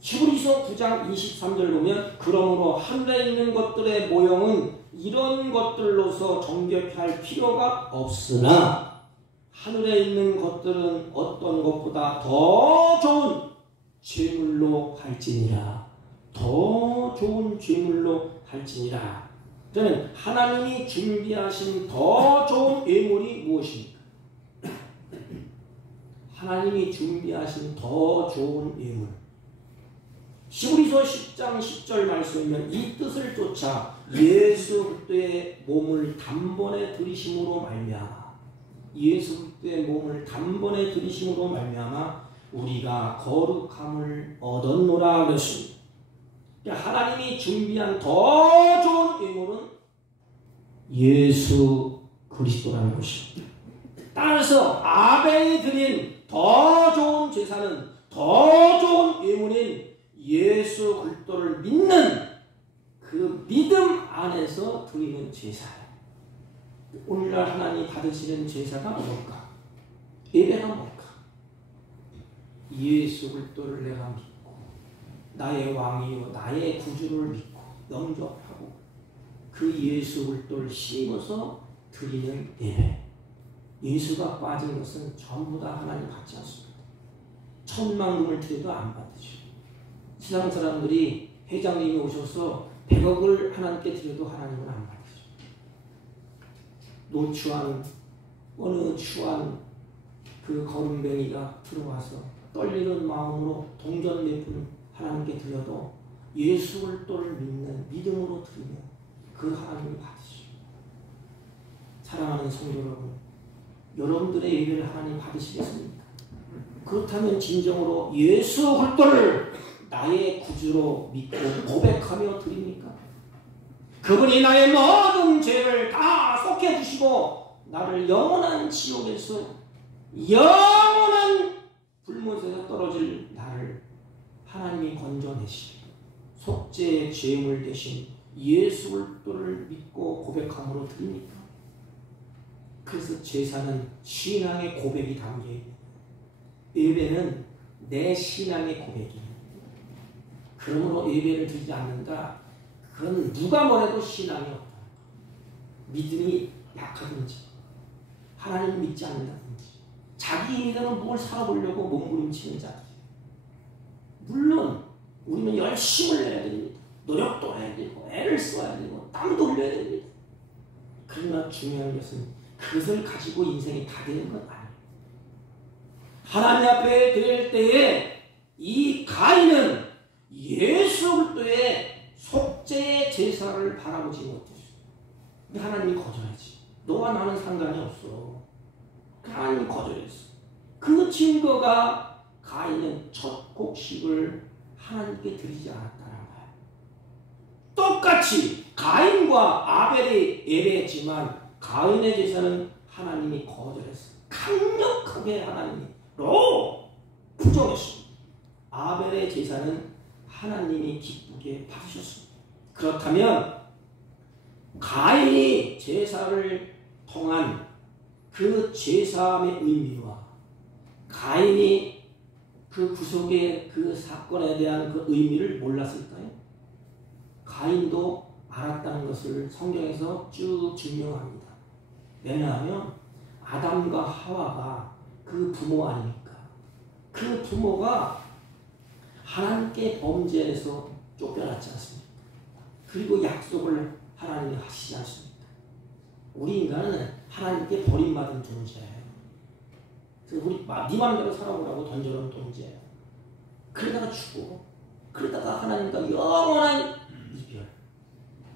히브리서 9장 23절 보면 그러므로 하늘에 있는 것들의 모형은 이런 것들로서 정결케 할 필요가 없으나 하늘에 있는 것들은 어떤 것보다 더 좋은 제물로 할지니라. 더 좋은 제물로 할지니라. 그러면 하나님이 준비하신 더 좋은 예물이 무엇입니까? 하나님이 준비하신 더 좋은 예물. 히브리서 10장 10절 말씀이면 이 뜻을 쫓아 예수 그리스도의 몸을 단번에 들이심으로 말미암아 예수 그리스도의 몸을 단번에 들이심으로 말미암아 우리가 거룩함을 얻었노라 그랬습니다. 그러니까 하나님이 준비한 더 좋은 예물은 예수 그리스도라는 것입니다. 따라서 아벨이 드린 더 좋은 제사는, 더 좋은 예물인 예수 그리스도를 믿는 그 믿음 안에서 드리는 제사예요. 오늘날 하나님 받으시는 제사가 뭘까? 예배가 뭘까? 예수 그리스도를 내가 믿고 나의 왕이요 나의 구주를 믿고 영접하고 그 예수 그리스도를 심어서 드리는 예배. 예수가 빠진 것은 전부 다 하나님 받지 않습니다. 천만금을 드려도 안 받으죠. 세상 사람들이 회장님이 오셔서 100억을 하나님께 드려도 하나님은 안 받으죠. 노추한 어느 추한 그 거름뱅이가 들어와서 떨리는 마음으로 동전 몇 푼 하나님께 드려도 예수 그리스도를 믿는 믿음으로 드리면 그 하나님을 받으시죠. 사랑하는 성도 여러분, 여러분들의 예배를 하나님 받으시겠습니까? 그렇다면 진정으로 예수 그리스도를 나의 구주로 믿고 고백하며 드립니까? 그분이 나의 모든 죄를 다 속해 주시고 나를 영원한 지옥에서 영원한 불못에서 떨어질 나를 하나님이 건져내시고 속죄의 죄물 대신 예수 그리스도를 믿고 고백함으로 드립니까? 그래서 제사는 신앙의 고백이 담겨있는, 예배는 내 신앙의 고백이에요. 그러므로 예배를 드리지 않는다, 그건 누가 뭐래도 신앙이 없다. 믿음이 약하든지 하나님을 믿지 않는다든지 자기 믿음은 뭘 살아보려고 몸부림치는 자들. 물론 우리는 열심을 내야 됩니다. 노력도 해야 되고 애를 써야 되고 땀도 흘려야 됩니다. 그러나 중요한 것은 그것을 가지고 인생이 다 되는 건 아니에요. 하나님 앞에 드릴 때에 이 가인은 예수 그리스도의 속죄의 제사를 바라보지 못했어요. 하나님이 거절하지. 너와 나는 상관이 없어. 하나님이 거절했어. 그 증거가 가인은 첫 곡식을 하나님께 드리지 않았다는 거예요. 똑같이 가인과 아벨이 예배했지만 가인의 제사는 하나님이 거절했어요. 강력하게 하나님으로 부정했습니다. 아벨의 제사는 하나님이 기쁘게 받으셨습니다. 그렇다면 가인이 제사를 통한 그 제사함의 의미와 가인이 그 구속의 그 사건에 대한 그 의미를 몰랐을까요? 가인도 알았다는 것을 성경에서 쭉 증명합니다. 왜냐하면 아담과 하와가 그 부모 아닙니까? 그 부모가 하나님께 범죄해서 쫓겨났지 않습니까? 그리고 약속을 하나님이 하시지 않습니까? 우리 인간은 하나님께 버림받은 존재예요. 그래서 우리 네 맘대로 살아보라고 던져놓은 존재예요. 그러다가 죽고 그러다가 하나님과 영원한 이별,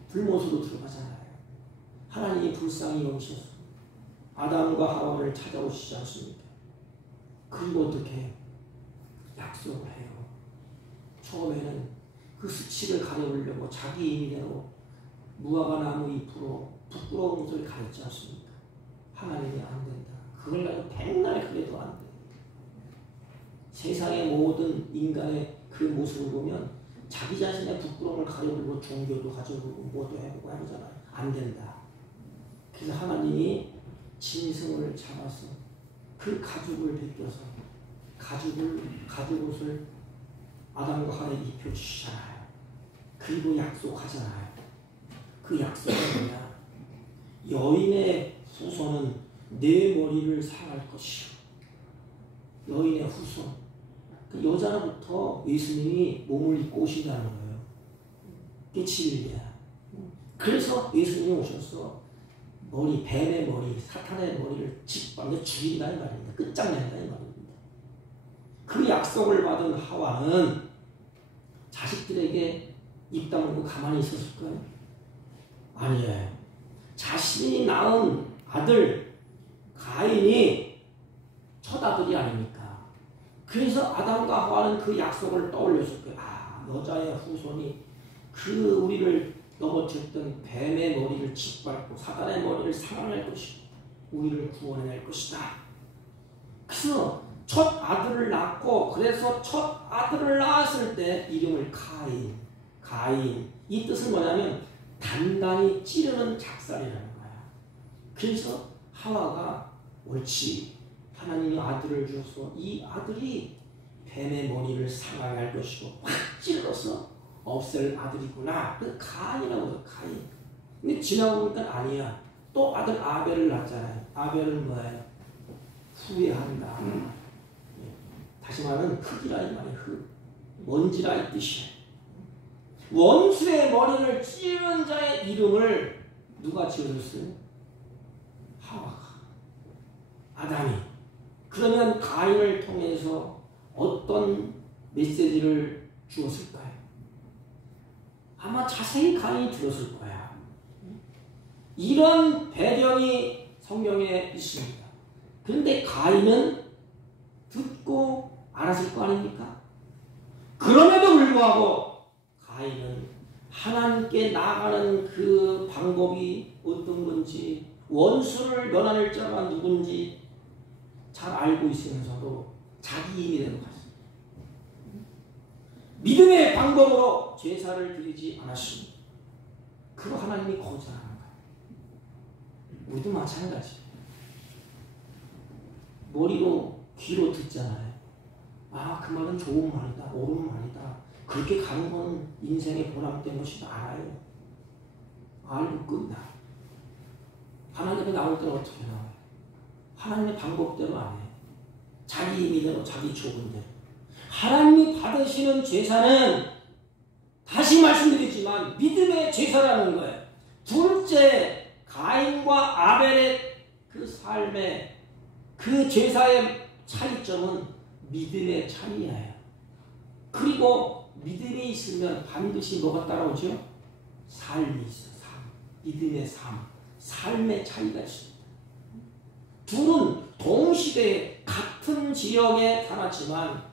불못으로 들어가잖아요. 하나님이 불쌍히 여기셔서 아담과 하와를 찾아오시지 않습니까? 그리고 어떻게 약속을 해요. 처음에는 그 수치를 가려보려고 자기 임의대로 무화과 나무 잎으로 부끄러운 것을 가렸지 않습니까? 하나님이 안 된다. 그걸 가지고 백날 그래도 안 돼. 세상의 모든 인간의 그 모습을 보면 자기 자신의 부끄러움을 가려보고 종교도 가져보고 뭐도 해보고 하잖아요. 안 된다. 그래서 하나님이 짐승을 잡아서 그 가죽을 벗겨서 가죽옷을 아담과 하와에 입혀주시잖아요. 그리고 약속하잖아요. 그 약속은 뭐냐? 여인의 후손은 내 머리를 상할 것이요. 여인의 후손. 그 여자로부터 예수님이 몸을 입고 오신다는 거예요. 그게 진리야. 그래서 예수님이 오셔서 뱀의 머리, 사탄의 머리를 짓밟아 죽인다는 말입니다. 끝장낸다는 말입니다. 그 약속을 받은 하와는 자식들에게 입 다물고 가만히 있었을까요? 아니에요. 자신이 낳은 아들 가인이 첫 아들이 아닙니까? 그래서 아담과 하와는 그 약속을 떠올렸을 거예요. 아, 여자의 후손이 그 우리를 넘어졌던 뱀의 머리를 짓밟고 사단의 머리를 상할 것이고 우리를 구원해낼 것이다. 그래서 첫 아들을 낳고 그래서 첫 아들을 낳았을 때 이름을 가인. 이 뜻은 뭐냐면 단단히 찌르는 작살이라는 거야. 그래서 하와가 옳지. 하나님이 아들을 주셔서 이 아들이 뱀의 머리를 상하게 할 것이고 확 찔러서 없앨 아들이구나. 그래서 가인이라고 해서 가인. 근데 지나고 보니까 아니야. 또 아들 아벨을 낳잖아요. 아벨은 뭐예요? 후회한다. 다시 말하면 흙이라 이 말이에요. 흙. 먼지라 이 뜻이에요. 원수의 머리를 찌르는 자의 이름을 누가 지어줬어요? 하와가. 아담이. 그러면 가인을 통해서 어떤 메시지를 주었을까요? 아마 자세히 가인이 들었을 거야. 이런 배경이 성경에 있습니다. 그런데 가인은 듣고 알았을 거 아닙니까? 그럼에도 불구하고 가인은 하나님께 나아가는 그 방법이 어떤 건지 원수를 면할 자가 누군지 잘 알고 있으면서도 자기 임의대로 갔습니다. 믿음의 방법으로 제사를 드리지 않았습니다. 그거 하나님이 거절하는 거예요. 우리도 마찬가지. 머리로 귀로 듣잖아요. 아, 그 말은 좋은 말이다. 옳은 말이다. 그렇게 가는 건 인생의 보람된 것이 알아요. 알고 끝나. 하나님 앞에 나올 때는 어떻게 나와요? 하나님의 방법대로 안 해. 자기 임의대로, 자기 좁은대로. 하나님이 받으시는 제사는 다시 말씀드리지만 믿음의 제사라는 거예요. 둘째, 가인과 아벨의 그 삶의 그 제사의 차이점은 믿음의 차이예요. 그리고 믿음이 있으면 반드시 뭐가 따라오죠? 삶이 있어. 삶. 믿음의 삶. 삶의 차이가 있습니다. 둘은 동시대에 같은 지역에 살았지만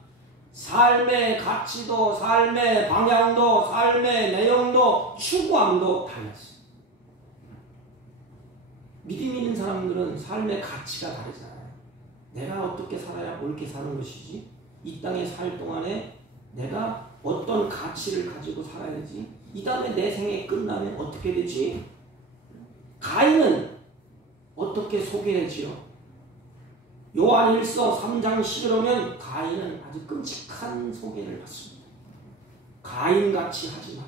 삶의 가치도, 삶의 방향도, 삶의 내용도, 추구함도 달랐어요. 믿음 있는 사람들은 삶의 가치가 다르잖아요. 내가 어떻게 살아야 옳게 사는 것이지? 이 땅에 살 동안에 내가 어떤 가치를 가지고 살아야지? 이 다음에 내 생에 끝나면 어떻게 되지? 가인은 어떻게 소개되지요? 요한일서 3장 11절은 가인은 아주 끔찍한 소개를 받습니다. 가인같이 하지 말라.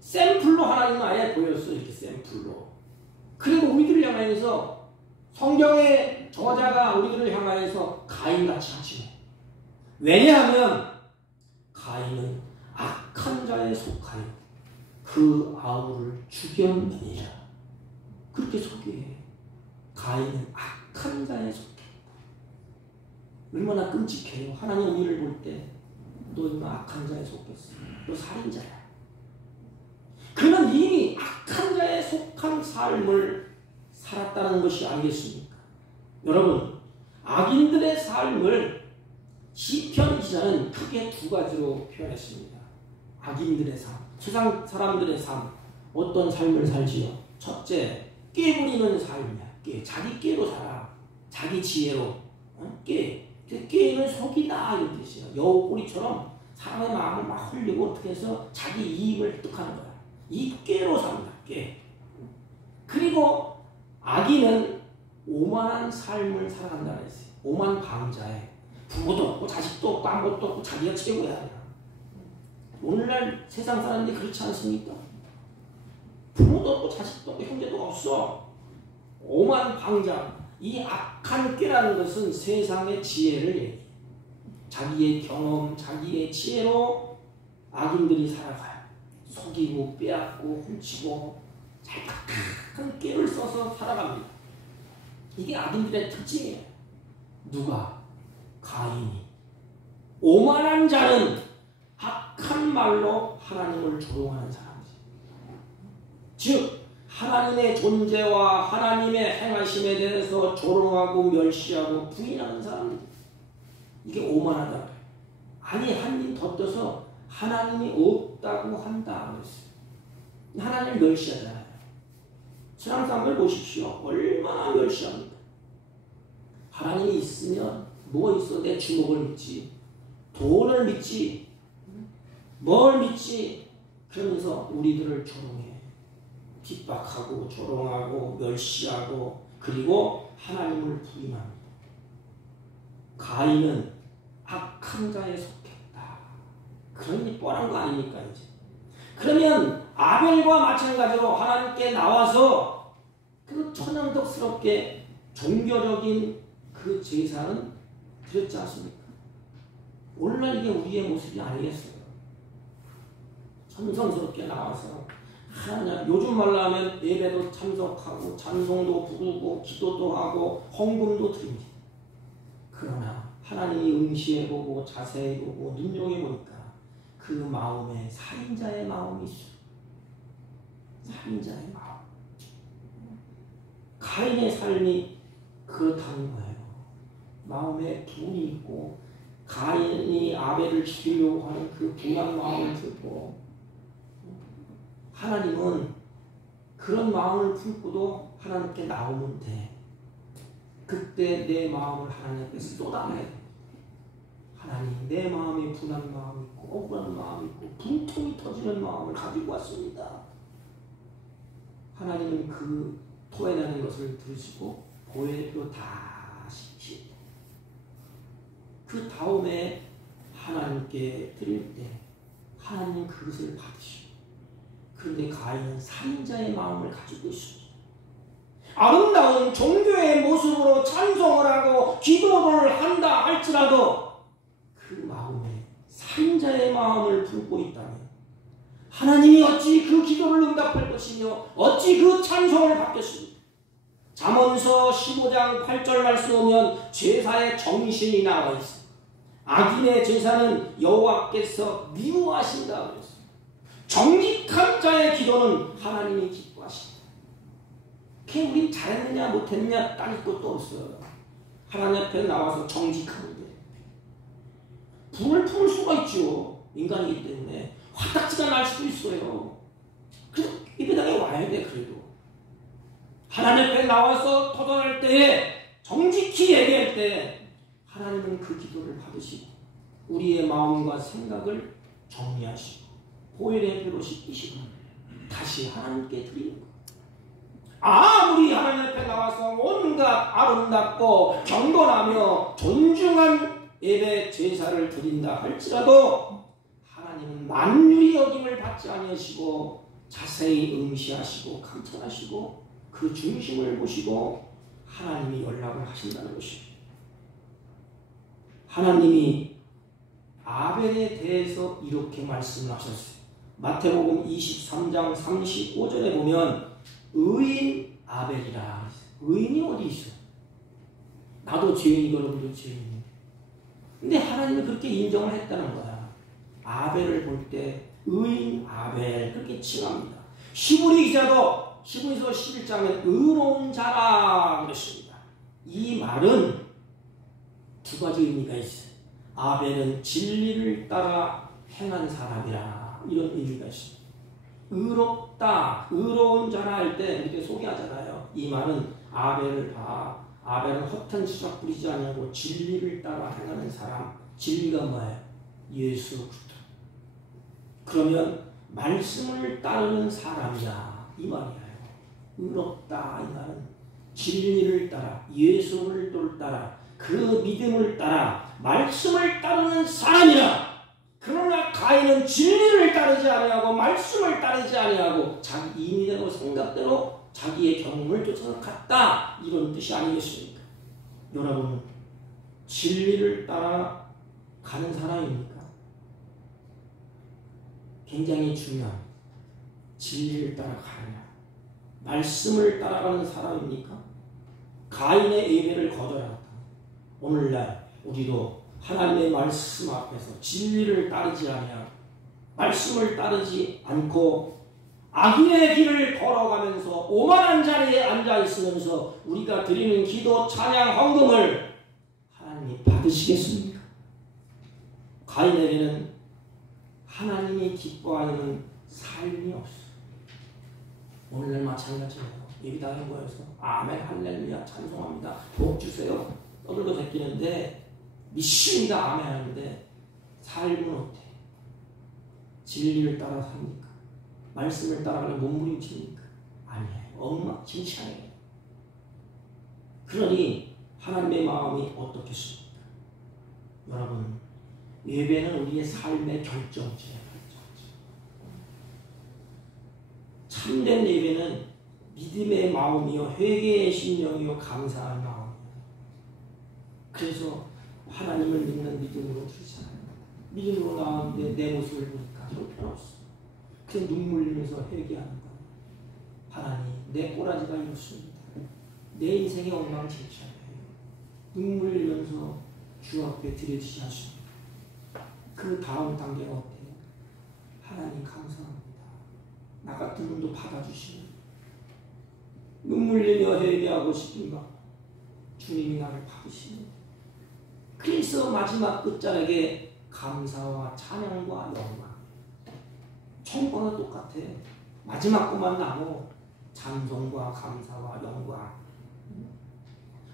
샘플로 하나님은 아예 보였어요. 이렇게 샘플로. 그리고 우리들을 향하여서 성경의 저자가 우리들을 향하여서 가인같이 하지 마. 왜냐하면 가인은 악한 자에 속하여 그 아우를 죽였느니라. 그렇게 소개해. 가인은 악한 자에 속했다. 얼마나 끔찍해요. 하나님 우리를 볼 때 너 얼마나 악한 자에 속했어. 너 살인자야. 그는 이미 악한 자에 속한 삶을 살았다는 것이 아니겠습니까? 여러분, 악인들의 삶을 시편 기자는 크게 두 가지로 표현했습니다. 악인들의 삶, 세상 사람들의 삶, 어떤 삶을 살지요? 첫째, 꾀부리는 삶이야. 자기 꾀로 살아. 자기 지혜로. 꾀. 꾀는 속이다 이런 뜻이에요. 여우꼬리처럼 사람의 마음을 막 흘리고 어떻게 해서 자기 이익을 획득하는 거야. 이 꾀로 삽니다. 꾀. 그리고 악인은 오만한 삶을 살아간다고 했어요. 오만 방자에 부모도 없고 자식도 없고 아무것도 없고 자기가 최고야. 오늘날 세상 사람들이 그렇지 않습니까? 부모도 없고 자식도 없고 형제도 없어. 오만 방자. 이 악한 꾀라는 것은 세상의 지혜를 얘기해. 자기의 경험, 자기의 지혜로 악인들이 살아가요. 속이고 빼앗고 훔치고 착한 꾀를 써서 살아갑니다. 이게 악인들의 특징이에요. 누가? 가인이. 오만한 자는 악한 말로 하나님을 조롱하는 사람이지. 즉 하나님의 존재와 하나님의 행하심에 대해서 조롱하고 멸시하고 부인하는 사람들. 이게 오만하다. 아니 한 입 더 떠서 하나님이 없다고 한다 그랬어요. 하나님을 멸시하잖아요. 세상 사람들 보십시오. 얼마나 멸시합니까? 하나님이 있으면 뭐 있어? 내 주먹을 믿지, 돈을 믿지, 뭘 믿지? 그러면서 우리들을 조롱해. 핍박하고 조롱하고 멸시하고 그리고 하나님을 부인합니다. 가인은 악한 자에 속했다. 그러니 뻔한 거 아닙니까 이제? 그러면 아벨과 마찬가지로 하나님께 나와서 그 천연덕스럽게 종교적인 그 제사는 드렸지 않습니까? 오늘날 이게 우리의 모습이 아니겠어요? 천성스럽게 나와서 하나님, 요즘 말로 하면 예배도 참석하고 찬송도 부르고 기도도 하고 헌금도 드립니다. 그러나 하나님이 응시해보고 자세히보고 눈여겨보니까 그 마음에 살인자의 마음이 있어요. 살인자의 마음. 가인의 삶이 그렇다는 거예요. 마음에 분이 있고 가인이 아벨을 죽이려고 하는 그 분한 마음을 들고 하나님은 그런 마음을 품고도 하나님께 나오면 돼. 그때 내 마음을 하나님께 쏟아내야 돼. 하나님, 내 마음에 분한 마음이 있고 억울한 마음이 있고 분통이 터지는 마음을 가지고 왔습니다. 하나님은 그 토해내는 것을 들으시고 보혈로 다 시키고 그 다음에 하나님께 드릴 때 하나님은 그것을 받으시고 그런데 가인은 살인자의 마음을 가지고 있습니다. 아름다운 종교의 모습으로 찬송을 하고 기도를 한다 할지라도 그 마음에 살인자의 마음을 품고 있다면 하나님이 어찌 그 기도를 응답할 것이며 어찌 그 찬송을 받겠습니까? 잠언서 15장 8절 말씀 보면 제사의 정신이 나와 있습니다. 악인의 제사는 여호와께서 미워하신다 그랬어요. 정직한 자의 기도는 하나님이 기뻐하신다. 그게 우리 잘했느냐 못했느냐 따질 것도 없어요. 하나님 앞에 나와서 정직하면 돼. 분을 품을 수가 있죠. 인간이기 때문에 화딱지가 날 수도 있어요. 그래서 예배당에 와야 돼. 그래도 하나님 앞에 나와서 토론할 때에 정직히 얘기할 때 하나님은 그 기도를 받으시고 우리의 마음과 생각을 정리하시고 보혈의 피로 씻기시고 다시 하나님께 드리는 거예요. 아무리 하나님 앞에 나와서 온갖 아름답고 경건하며 존중한 예배 제사를 드린다 할지라도 하나님은 만유의 여김을 받지 아니하시고 자세히 응시하시고 감찰하시고 그 중심을 보시고 하나님이 연락을 하신다는 것입니다. 하나님이 아벨에 대해서 이렇게 말씀하셨어요. 마태복음 23장 35절에 보면 의인 아벨이라. 의인이 어디 있어? 나도 죄인이고 여러분도 죄인이에요. 근데 하나님은 그렇게 인정을 했다는 거야. 아벨을 볼 때 의인 아벨 그렇게 칭합니다. 히브리 기자도 히브리서 11장에 의로운 자라 그랬습니다. 이 말은 두 가지 의미가 있어요. 아벨은 진리를 따라 행한 사람이라 이런 의미가 있습니다. 의롭다, 의로운 자라 할 때 이렇게 소개하잖아요. 이 말은 아벨을 봐. 아벨은 허탄 지적 부리지 않냐고 진리를 따라 행하는 사람. 진리가 뭐예요? 예수 그리스도. 그러면 말씀을 따르는 사람이야 이 말이에요. 의롭다 이 말은 진리를 따라 예수를 따라 그 믿음을 따라 말씀을 따르는 사람이라. 그러나 가인은 진리를 따르지 아니하고 말씀을 따르지 아니하고 자기 임의대로 생각대로 자기의 경험을 쫓아서 갔다 이런 뜻이 아니겠습니까? 여러분은 진리를 따라 가는 사람입니까? 굉장히 중요한 진리를 따라 가느냐 말씀을 따라가는 사람입니까? 가인의 예배를 거절한다. 오늘날 우리도 하나님의 말씀 앞에서 진리를 따르지 아니하고 말씀을 따르지 않고 악인의 길을 걸어가면서 오만한 자리에 앉아있으면서 우리가 드리는 기도, 찬양, 헌금을 하나님이 받으시겠습니까? 가인에게는 하나님이 기뻐하는 삶이 없어요. 오늘날 마찬가지예요. 예비당에 모여서 아멘 할렐루야 찬송합니다. 복 주세요. 떠들고 제끼는데 믿습니다. 아멘 하는데 삶은 어때? 진리를 따라 삽니까? 말씀을 따라가려 몸부림칩니까? 아니에요. 엉망진창이에요. 그러니 하나님의 마음이 어떻겠습니까? 여러분, 예배는 우리의 삶의 결정지예요. 참된 예배는 믿음의 마음이요 회개의 심령이요 감사의 마음이에요. 그래서 하나님을 믿는 믿음으로 드리잖아요. 믿음으로 나왔는데 내 모습을 보니까 형편없어. 그냥 눈물 흘리면서 회개하는 거예요. 하나님, 내 꼬라지가 이렇습니다. 내 인생의 엉망진창이에요. 눈물 흘리면서 주 앞에 드려지지 않습니다. 그 다음 단계가 어때요? 하나님 감사합니다. 나 같은 분도 받아주시는 눈물 흘리며 회개하고 싶은가? 주님이 나를 받으시는. 그래서 마지막 끝자락에 감사와 찬양과 영광. 총과는 똑같아. 마지막 것만 나고 찬송과 감사와 영광.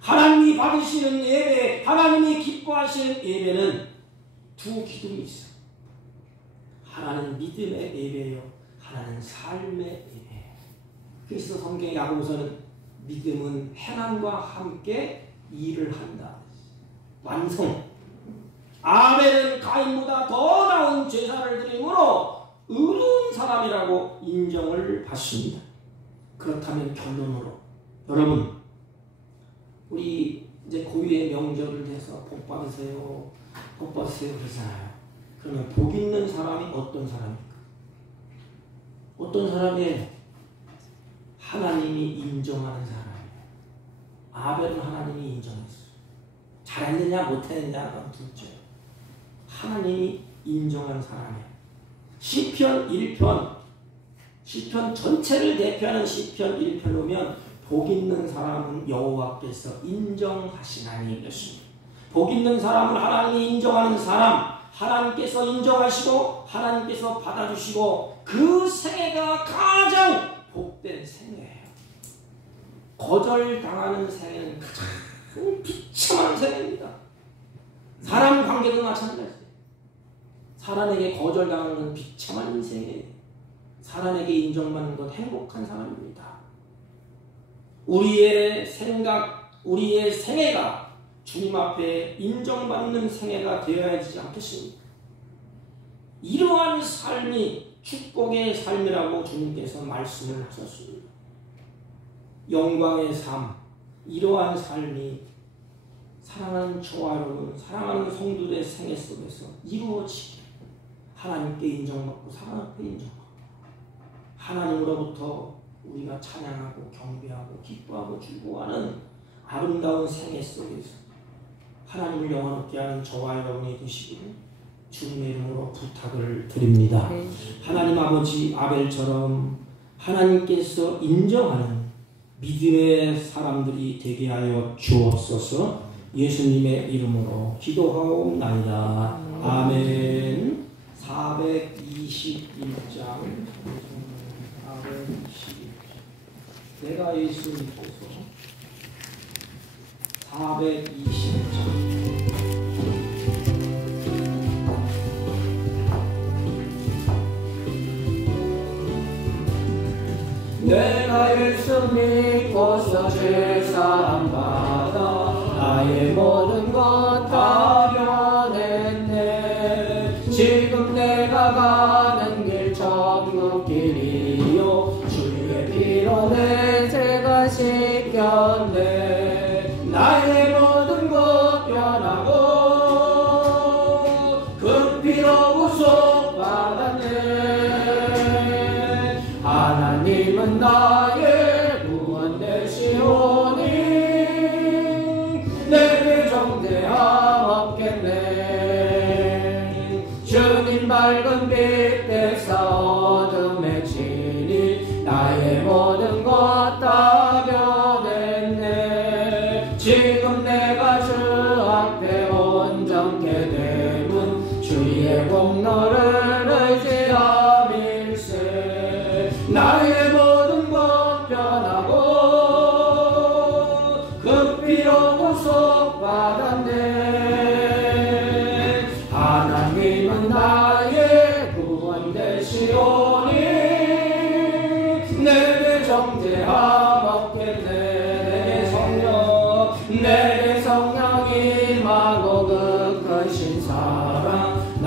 하나님이 받으시는 예배, 하나님이 기뻐하시는 예배는 두 기둥이 있어. 하나는 믿음의 예배요, 하나는 삶의 예배. 그래서 성경 야고보서는 믿음은 행함과 함께 일을 한다. 완성. 아벨은 가인보다 더 나은 제사를 드림으로 의로운 사람이라고 인정을 받습니다. 그렇다면 결론으로 여러분, 우리 이제 고유의 명절을 대해서 복 받으세요, 복 받으세요 그러잖아요. 그러면 복 있는 사람이 어떤 사람입니까? 어떤 사람이에요? 하나님이 인정하는 사람이에요. 아벨은 하나님이 인정했어요. 잘했느냐 못했느냐 그건 둘째. 하나님이 인정하는 사람이에요. 시편 1편, 시편 전체를 대표하는 시편 1편을 보면 복 있는 사람은 여호와께서 인정하시나니 이랬습니다. 복 있는 사람은 하나님이 인정하는 사람, 하나님께서 인정하시고 하나님께서 받아주시고 그 생애가 가장 복된 생애예요. 거절당하는 생애는 가장 비참한 생애입니다. 사람 관계도 마찬가지예요. 사람에게 거절당하는 건 비참한 인생이에요. 사람에게 인정받는 건 행복한 사람입니다. 우리의 생각, 우리의 생애가 주님 앞에 인정받는 생애가 되어야 되지 않겠습니까? 이러한 삶이 축복의 삶이라고 주님께서 말씀을 하셨습니다. 영광의 삶, 이러한 삶이 사랑하는 저와 여러분, 사랑하는 성도들의 생애 속에서 이루어지게 하나님께 인정받고 사람 앞에 인정받고 하나님으로부터 우리가 찬양하고 경배하고 기뻐하고 즐거워하는 아름다운 생애 속에서 하나님을 영원롭게 하는 저와 여러분이 되시기를 주님의 이름으로 부탁을 드립니다. 하나님 아버지, 아벨처럼 하나님께서 인정하는 믿음의 사람들이 되게 하여 주옵소서. 예수님의 이름으로 기도하옵나이다. 아멘. 421장 내가 예수님께서 420장 내가 예수 믿고서 제사함 받아 나의 모든 것 다 변했네. 지금 내가 가는 길 천국 길이요 주의 피로 내 죄가 씻겼네. 나의 모든 것 변하고 그 피로 구속받았네. 하나님은 나의 구원 되시오니 내게 정죄함 없겠네. 주님 밝은 빛 백사 어둠의 진이 나의 모든 것 다 변했네. 지금 내가 주 앞에 온전케 되면 주의 공로를 의지함일세. 나의 모든 것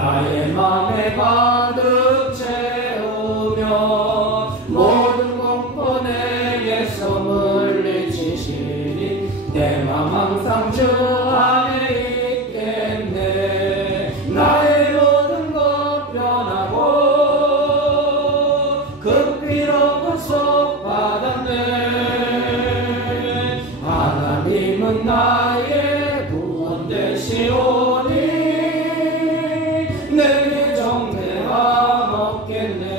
나의 맘에 가득 채우며 모든 공포 내게서 물리치시니 내 맘 항상 주 안에 있겠네. 나의 모든 것 변하고 그 피로 구속받았네. 하나님은 나의 구원 되시오니 내게 정죄함 없겠네.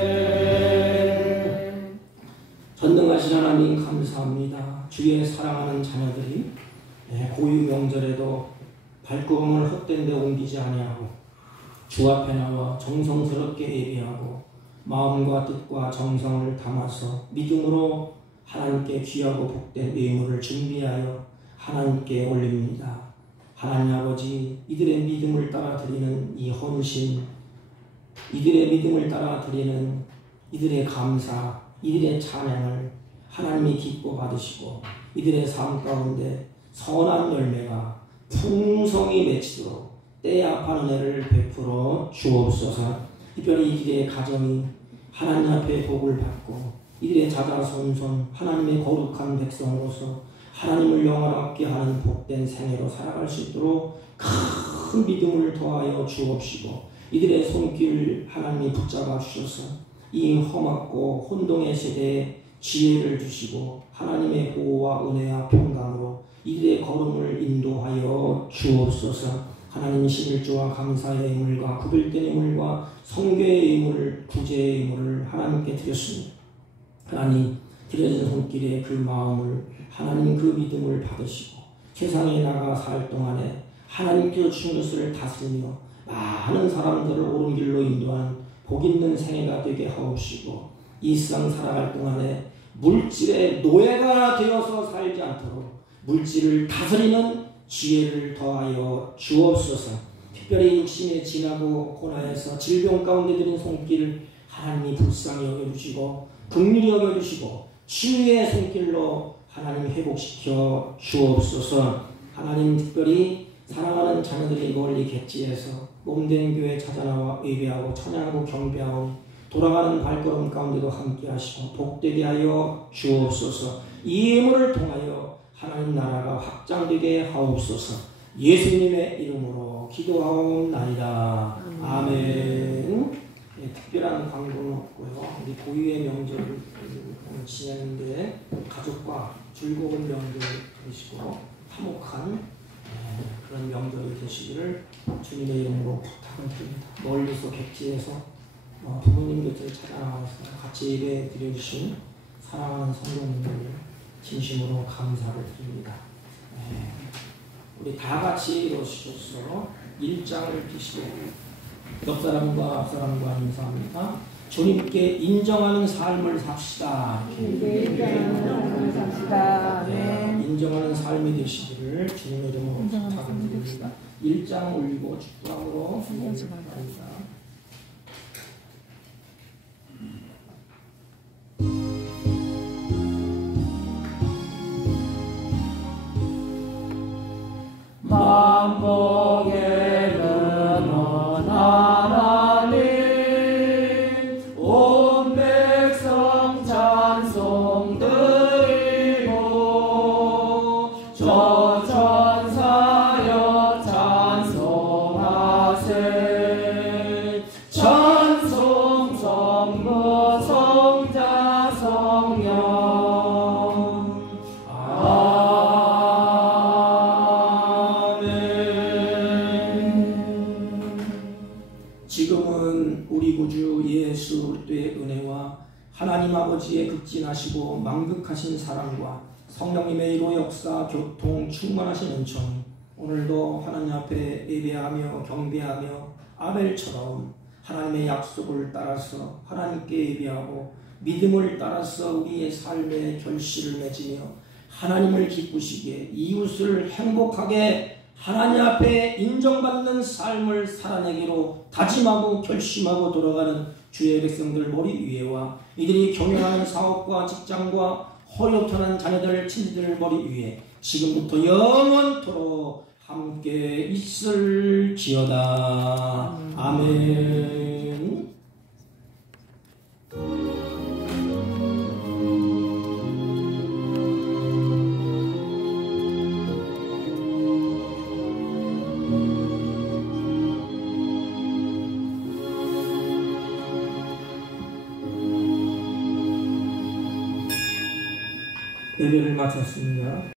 전능하신 하나님 감사합니다. 주의 사랑하는 자녀들이 고유 명절에도 발걸음을 헛된 데 옮기지 아니하고 주 앞에 나와 정성스럽게 예배하고 마음과 뜻과 정성을 담아서 믿음으로 하나님께 귀하고 복된 예물을 준비하여 하나님께 올립니다. 하나님 아버지, 이들의 믿음을 따라 드리는 이 헌신, 이들의 믿음을 따라 드리는 이들의 감사, 이들의 찬양을 하나님이 기뻐 받으시고 이들의 삶 가운데 선한 열매가 풍성히 맺히도록 때야 은혜를 베풀어 주옵소서. 특별히 이들의 가정이 하나님 앞에 복을 받고 이들의 자자손손 하나님의 거룩한 백성으로서 하나님을 영원하게 하는 복된 생애로 살아갈 수 있도록 큰 믿음을 더하여 주옵시고 이들의 손길 하나님이 붙잡아 주셔서 이 험악고 혼동의 세대에 지혜를 주시고 하나님의 보호와 은혜와 평강으로 이들의 걸음을 인도하여 주옵소서. 하나님 11조와 감사의 예물과 구별된 예물과 성교의 예물, 구제의 예물을 하나님께 드렸습니다. 하나님 드려진 손길에 그 마음을 하나님 그 믿음을 받으시고 세상에 나가 살 동안에 하나님께서 주신 것을 다스리며 많은 사람들을 옳은 길로 인도하는 복 있는 생애가 되게 하옵시고 이 세상 살아갈 동안에 물질의 노예가 되어서 살지 않도록 물질을 다스리는 지혜를 더하여 주옵소서. 특별히 육신에 지나고 고난에서 질병 가운데 들인 손길을 하나님이 불쌍히 여겨주시고 긍휼히 여겨주시고 치유의 손길로 하나님 회복시켜 주옵소서. 하나님 특별히 사랑하는 자녀들이 멀리 객지에서 몸된 교회 찾아나와 예배하고 찬양하고 경배하고 돌아가는 발걸음 가운데도 함께 하시고 복되게 하여 주옵소서. 이 예물을 통하여 하나님 나라가 확장되게 하옵소서. 예수님의 이름으로 기도하옵나이다. 아멘. 특별한 광고는 없고요. 우리 고유의 명절을 지내는데 가족과 즐거운 명절 되시고 화목한 그런 명절이 되시기를 주님의 이름으로 부탁을 드립니다. 멀리서 객지에서 부모님 곁을 찾아나와서 같이 예배 드려주신 사랑하는 성도님들 진심으로 감사를 드립니다. 우리 다 같이 일어서셔서 1장을 펴시고 옆 사람과 앞 사람과 인사합니다. 주님께 인정하는 삶을 삽시다. 인정하는 삶이 되시기를 주님의 이름으로 부탁드립니다. 1장 올리고 축복으로 기도합니다. 만복의 근원 하나님 온 백성 찬송 드리고 저 천사여 찬송하세. 찬송 성부 성자 성령 지금은 우리 구주 예수 그리스도의 은혜와 하나님 아버지의 극진하시고 만극하신 사랑과 성령님의 이로 역사 교통 충만하신 은총이 오늘도 하나님 앞에 예배하며 경배하며 아벨처럼 하나님의 약속을 따라서 하나님께 예배하고 믿음을 따라서 우리의 삶의 결실을 맺으며 하나님을 기쁘시게 이웃을 행복하게 하나님 앞에 인정받는 삶을 살아내기로 다짐하고 결심하고 돌아가는 주의 백성들 머리 위에와 이들이 경영하는 사업과 직장과 허력천한 자녀들 친지들 머리 위에 지금부터 영원토록 함께 있을지어다. 아멘. 예배를 마쳤습니다.